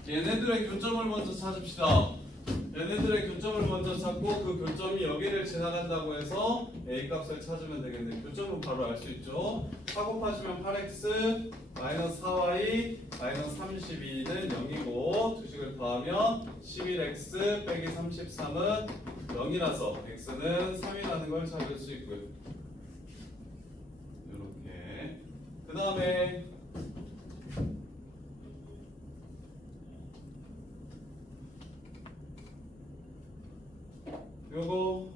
얘네들의 교점을 먼저 찾읍시다. 얘네들의 교점을 먼저 찾고 그 교점이 여기를 지나간다고 해서 a 값을 찾으면 되겠네. 교점은 바로 알 수 있죠. 4 곱하시면 8x 마이너스 4y 마이너스 32는 0이고 두식을 더하면 11x 빼기 33은 0이라서 x는 3이라는 걸 찾을 수 있고요. 이렇게 그 다음에 요거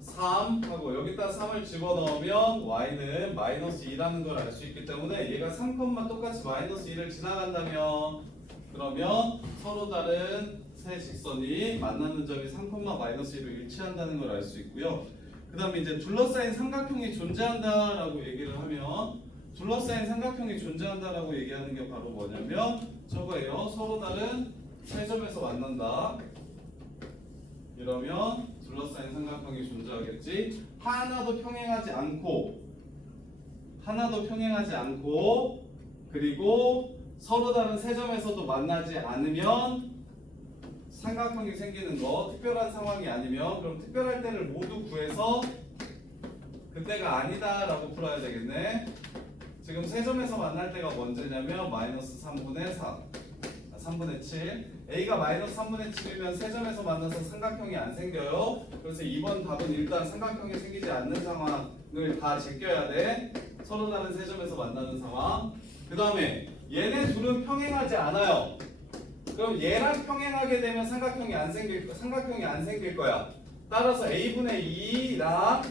3 하고 여기다 3을 집어넣으면 y는 마이너스 2라는 걸 알 수 있기 때문에 얘가 3, 똑같이 마이너스 2를 지나간다면 그러면 서로 다른 세 직선이 만나는 점이 3, 마이너스 2로 일치한다는 걸 알 수 있고요. 그 다음에 이제 둘러싸인 삼각형이 존재한다라고 얘기를 하면 둘러싸인 삼각형이 존재한다라고 얘기하는 게 바로 뭐냐면 저거예요. 서로 다른 세 점에서 만난다. 이러면 둘러싸인 삼각형이 존재하겠지. 하나도 평행하지 않고 그리고 서로 다른 세 점에서도 만나지 않으면 삼각형이 생기는 거. 특별한 상황이 아니면 그럼 특별할 때를 모두 구해서 그때가 아니다라고 풀어야 되겠네. 지금 세 점에서 만날 때가 언제냐면 마이너스 3분의 4 3분의 7 A가 마이너스 3분의 7이면 세 점에서 만나서 삼각형이 안 생겨요. 그래서 이번 답은 일단 삼각형이 생기지 않는 상황을 다 제껴야 돼. 서로 다른 세 점에서 만나는 상황. 그 다음에 얘네 둘은 평행하지 않아요. 그럼 얘랑 평행하게 되면 삼각형이 안 생길 거야. 따라서 A분의 2랑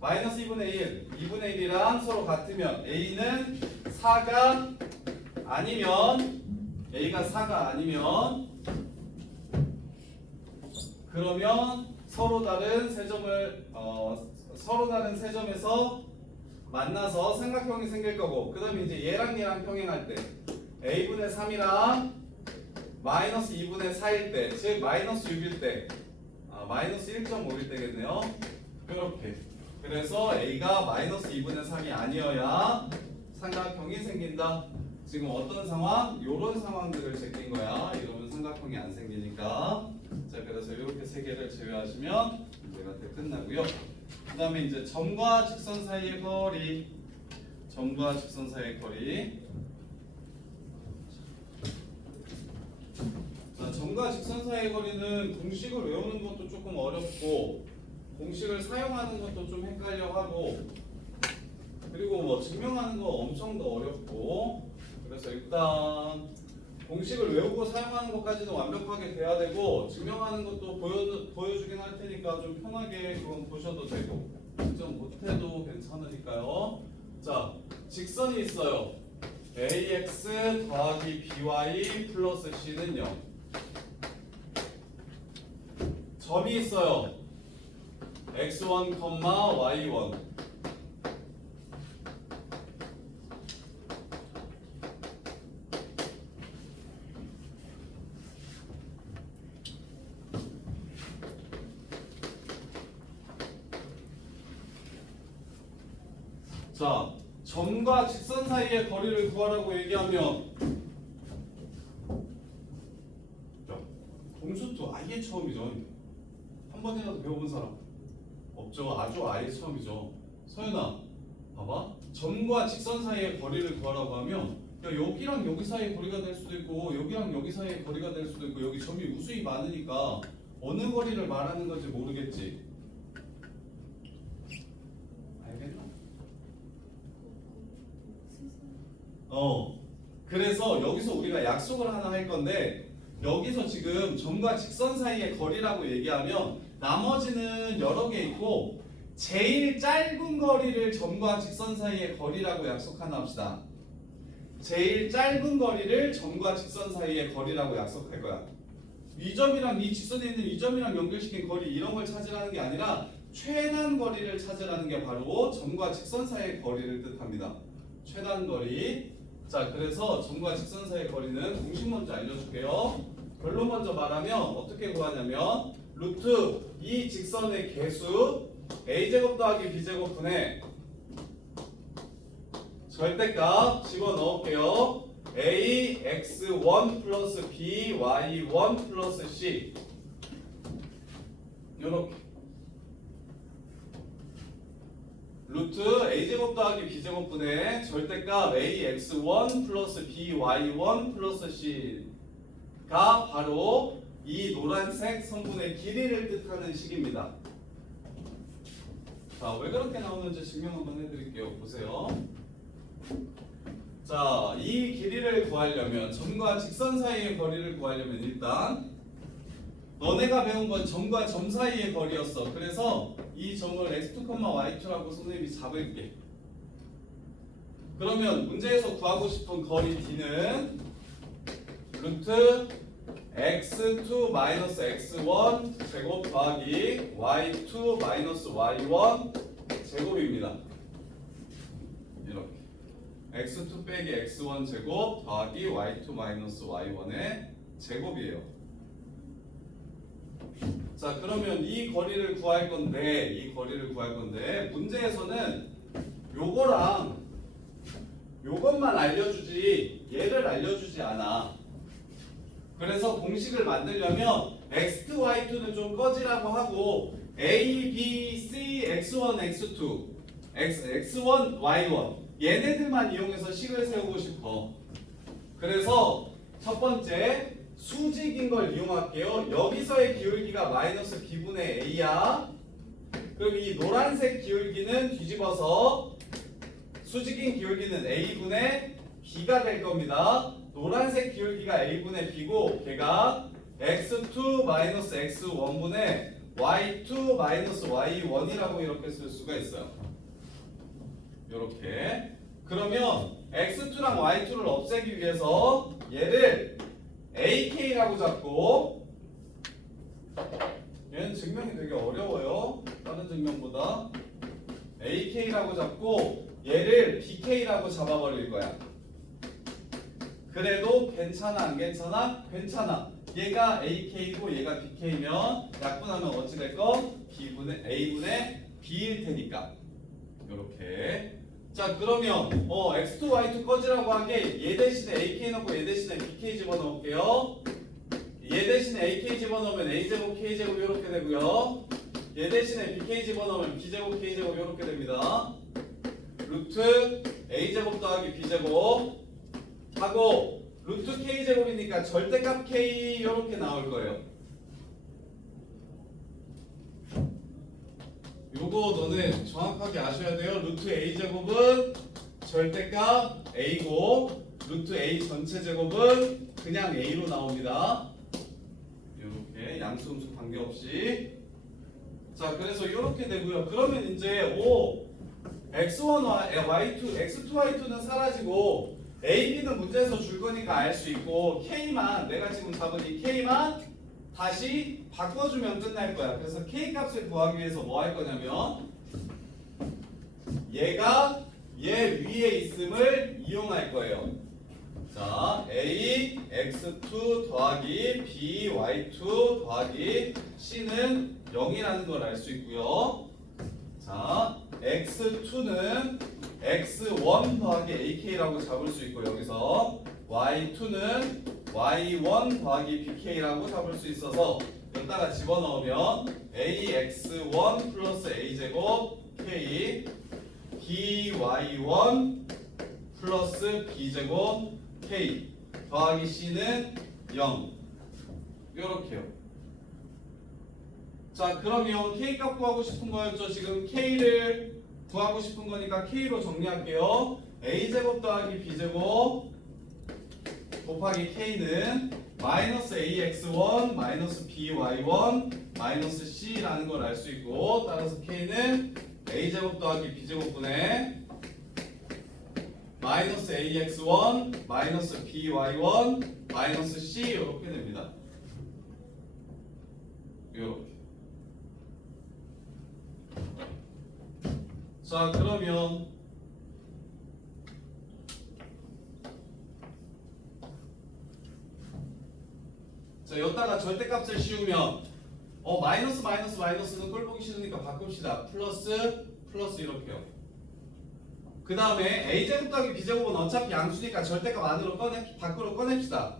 마이너스 2분의 1, 2분의 1이랑 서로 같으면 A는 4가 아니면 A가 4가 아니면 그러면 서로 다른 세 점에서 만나서 삼각형이 생길 거고 그 다음에 이제 얘랑 평행할 때 A분의 3이랑 마이너스 2분의 4일 때 즉 마이너스 6일 때 마이너스 1.5일 때겠네요. 이렇게 그래서 A가 마이너스 2분의 3이 아니어야 삼각형이 생긴다. 지금 어떤 상황? 요런 상황들을 제낀 거야. 이러면 삼각형이 안 생기니까. 자, 그래서 이렇게 세 개를 제외하시면 문제가 다 끝나고요. 그 다음에 이제 점과 직선 사이의 거리. 점과 직선 사이의 거리. 자, 점과 직선 사이의 거리는 공식을 외우는 것도 조금 어렵고 공식을 사용하는 것도 좀 헷갈려 하고 그리고 뭐 증명하는 거 엄청 더 어렵고 그래서 일단 공식을 외우고 사용하는 것까지는 완벽하게 돼야 되고 증명하는 것도 보여주긴 할 테니까 좀 편하게 그건 보셔도 되고 좀 못해도 괜찮으니까요. 자, 직선이 있어요. ax 더하기 by 플러스 c는 0. 점이 있어요. x1, y1. 자, 점과 직선 사이의 거리를 구하라고 얘기하면 공수도 아예 처음이죠. 한 번이라도 배워본 사람 없죠. 아주 아예 처음이죠. 서연아, 봐봐. 점과 직선 사이의 거리를 구하라고 하면 야, 여기랑 여기 사이의 거리가 될 수도 있고 여기랑 여기 사이의 거리가 될 수도 있고 여기 점이 무수히 많으니까 어느 거리를 말하는 건지 모르겠지. 알겠나? 그래서 여기서 우리가 약속을 하나 할 건데 여기서 지금 점과 직선 사이의 거리라고 얘기하면 나머지는 여러 개 있고 제일 짧은 거리를 점과 직선 사이의 거리라고 약속 하나 합시다. 제일 짧은 거리를 점과 직선 사이의 거리라고 약속할 거야. 이 점이랑 이 직선에 있는 이 점이랑 연결시킨 거리 이런 걸 찾으라는 게 아니라 최단 거리를 찾으라는 게 바로 점과 직선 사이의 거리를 뜻합니다. 최단 거리. 자, 그래서 점과 직선 사이의 거리는 공식 먼저 알려줄게요. 결론 먼저 말하면 어떻게 구하냐면 루트 이 직선의 개수 a제곱 더하기 b제곱 분의 절대값 집어넣을게요. ax1 플러스 by1 플러스 c 요렇게 루트 a제곱 더하기 b제곱분의 절대값 ax1 플러스 by1 플러스 c가 바로 이 노란색 성분의 길이를 뜻하는 식입니다. 자, 왜 그렇게 나오는지 증명 한번 해드릴게요. 보세요. 자, 이 길이를 구하려면 점과 직선 사이의 거리를 구하려면 일단 너네가 배운 건 점과 점 사이의 거리였어. 그래서 이 점을 x2, y2라고 선생님이 잡을게. 그러면 문제에서 구하고 싶은 거리 d는 루트 x2 마이너스 x1 제곱 더하기 y2 마이너스 y1 제곱입니다. 이렇게 x2 빼기 x1 제곱 더하기 y2 마이너스 y1의 제곱이에요. 자, 그러면 이 거리를 구할 건데 문제에서는 요거랑 요것만 알려주지 얘를 알려주지 않아. 그래서 공식을 만들려면 x2, y2는 좀 꺼지라고 하고 a, b, c, x1, x2, x1, y1 얘네들만 이용해서 식을 세우고 싶어. 그래서 첫 번째 수직인 걸 이용할게요. 여기서의 기울기가 마이너스 b분의 a야. 그럼 이 노란색 기울기는 뒤집어서 수직인 기울기는 a분의 b가 될 겁니다. 노란색 기울기가 a분의 b고 걔가 x2 마이너스 x1분의 y2 마이너스 y1이라고 이렇게 쓸 수가 있어요. 이렇게. 그러면 x2랑 y2를 없애기 위해서 얘를 ak라고 잡고 얘는 증명이 되게 어려워요. 다른 증명보다 ak라고 잡고 얘를 bk라고 잡아버릴 거야. 그래도 괜찮아 안 괜찮아? 괜찮아. 얘가 ak고 얘가 bk면 약분하면 어찌 될 거? b분의 a분의 b일 테니까. 요렇게. 자, 그러면 x2 y2 꺼지라고 하게 얘 대신에 ak 넣고 얘 대신에 bk 집어넣을게요. 얘 대신에 ak 집어넣으면 a제곱 k제곱 요렇게 되고요. 얘 대신에 bk 집어넣으면 b제곱 k제곱 요렇게 됩니다. 루트 a제곱 더하기 b제곱 하고 루트 k제곱이니까 절대값 k 이렇게 나올 거예요. 요거 너는 정확하게 아셔야 돼요. 루트 a제곱은 절대값 a고 루트 a 전체 제곱은 그냥 a로 나옵니다. 이렇게 양수음수 관계없이. 자, 그래서 이렇게 되고요. 그러면 이제 x1, y2, x2, y2는 사라지고 a, b는 문제에서 줄 거니까 알 수 있고 k만 내가 지금 잡은 이 k만 다시 바꿔주면 끝날 거야. 그래서 k 값을 구하기 위해서 뭐 할 거냐면 얘가 얘 위에 있음을 이용할 거예요. 자, a x2 더하기 b y2 더하기 c는 0이라는 걸 알 수 있고요. 자, x2는 x1 더하기 ak라고 잡을 수 있고 여기서 y2는 y1 더하기 bk라고 잡을 수 있어서 여기다가 집어넣으면 ax1 플러스 a제곱 k by1 플러스 b제곱 k 더하기 c는 0 요렇게요. 자, 그러면 k 값 구하고 싶은 거였죠. 지금 k를 구하고 싶은 거니까 k로 정리할게요. a제곱 더하기 b제곱 곱하기 k는 마이너스 ax1 마이너스 by1 마이너스 c라는 걸 알 수 있고 따라서 k는 a제곱 더하기 b제곱분의 마이너스 ax1 마이너스 by1 마이너스 c 이렇게 됩니다. 이렇게. 자, 그러면 자, 여기다가 절대값을 씌우면 마이너스 마이너스 마이너스는 꼴 보기 싫으니까 바꿉시다. 플러스 플러스 이렇게요. 그 다음에 a제곱 더하기 b제곱은 어차피 양수니까 절대값 안으로 밖으로 꺼냅시다.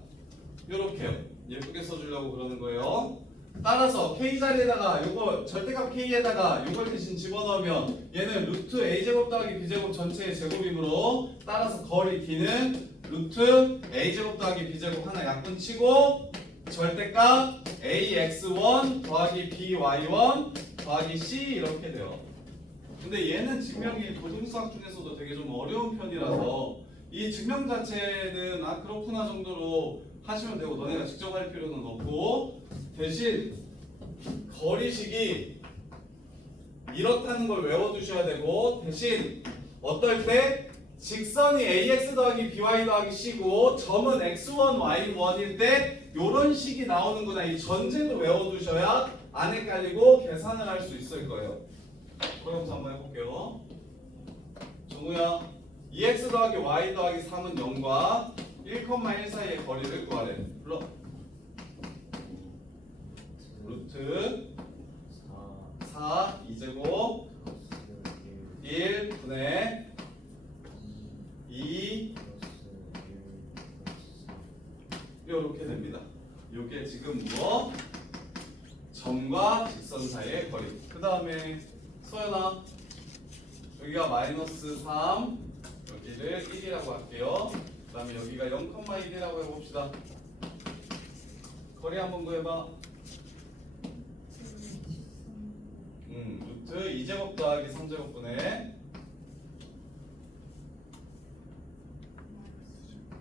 요렇게요. 예쁘게 써주려고 그러는 거예요. 따라서 k 자리에다가 요거 절대값 k에다가 요걸 대신 집어넣으면 얘는 루트 a제곱 더하기 b제곱 전체의 제곱이므로 따라서 거리 d는 루트 a제곱 더하기 b제곱 하나 약분 치고 절대값 ax1 더하기 by1 더하기 c 이렇게 돼요. 근데 얘는 증명이 고등수학 중에서도 되게 좀 어려운 편이라서 이 증명 자체는 아 그렇구나 정도로 하시면 되고 너네가 직접 할 필요는 없고 대신 거리식이 이렇다는 걸 외워두셔야 되고 대신 어떨 때 직선이 ax 더하기 by 더하기 c고 점은 x1 y1일 때 요런 식이 나오는구나 이 전제도 외워두셔야 안 헷갈리고 계산을 할 수 있을 거예요. 그럼 한번 해볼게요. 정우야 2x 더하기 y 더하기 3은 0과 1,1 사이의 거리를 구하래. 불러. 루트 4 2제곱 1분의 2 이렇게 됩니다. 이게 지금 뭐 점과 직선 사이의 거리. 그 다음에 소연아 여기가 마이너스 3 여기를 1이라고 할게요. 그 다음에 여기가 0,1이라고 해봅시다. 거리 한번 구해봐. 루트 2제곱 더하기 3제곱분의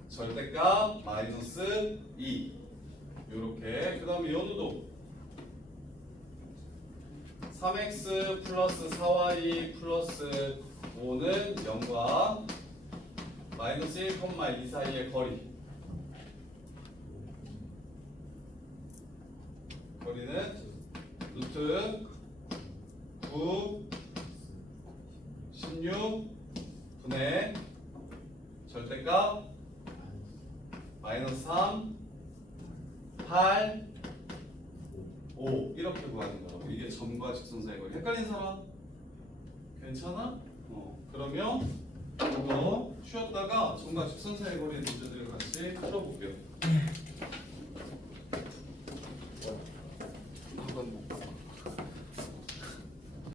절대값 마이너스 2 요렇게. 그 다음에 연우도 3x 플러스 4y 플러스 5는 0과 마이너스 1,2 사이의 거리는 루트 9 16 분의 절대값 마이너스 3 8 5 이렇게 구하는 거라고. 이게 점과 직선 사이 거리. 헷갈린 사람? 괜찮아? 그러면 이거 쉬었다가 점과 직선 사이 거리의 문제들을 같이 풀어볼게요.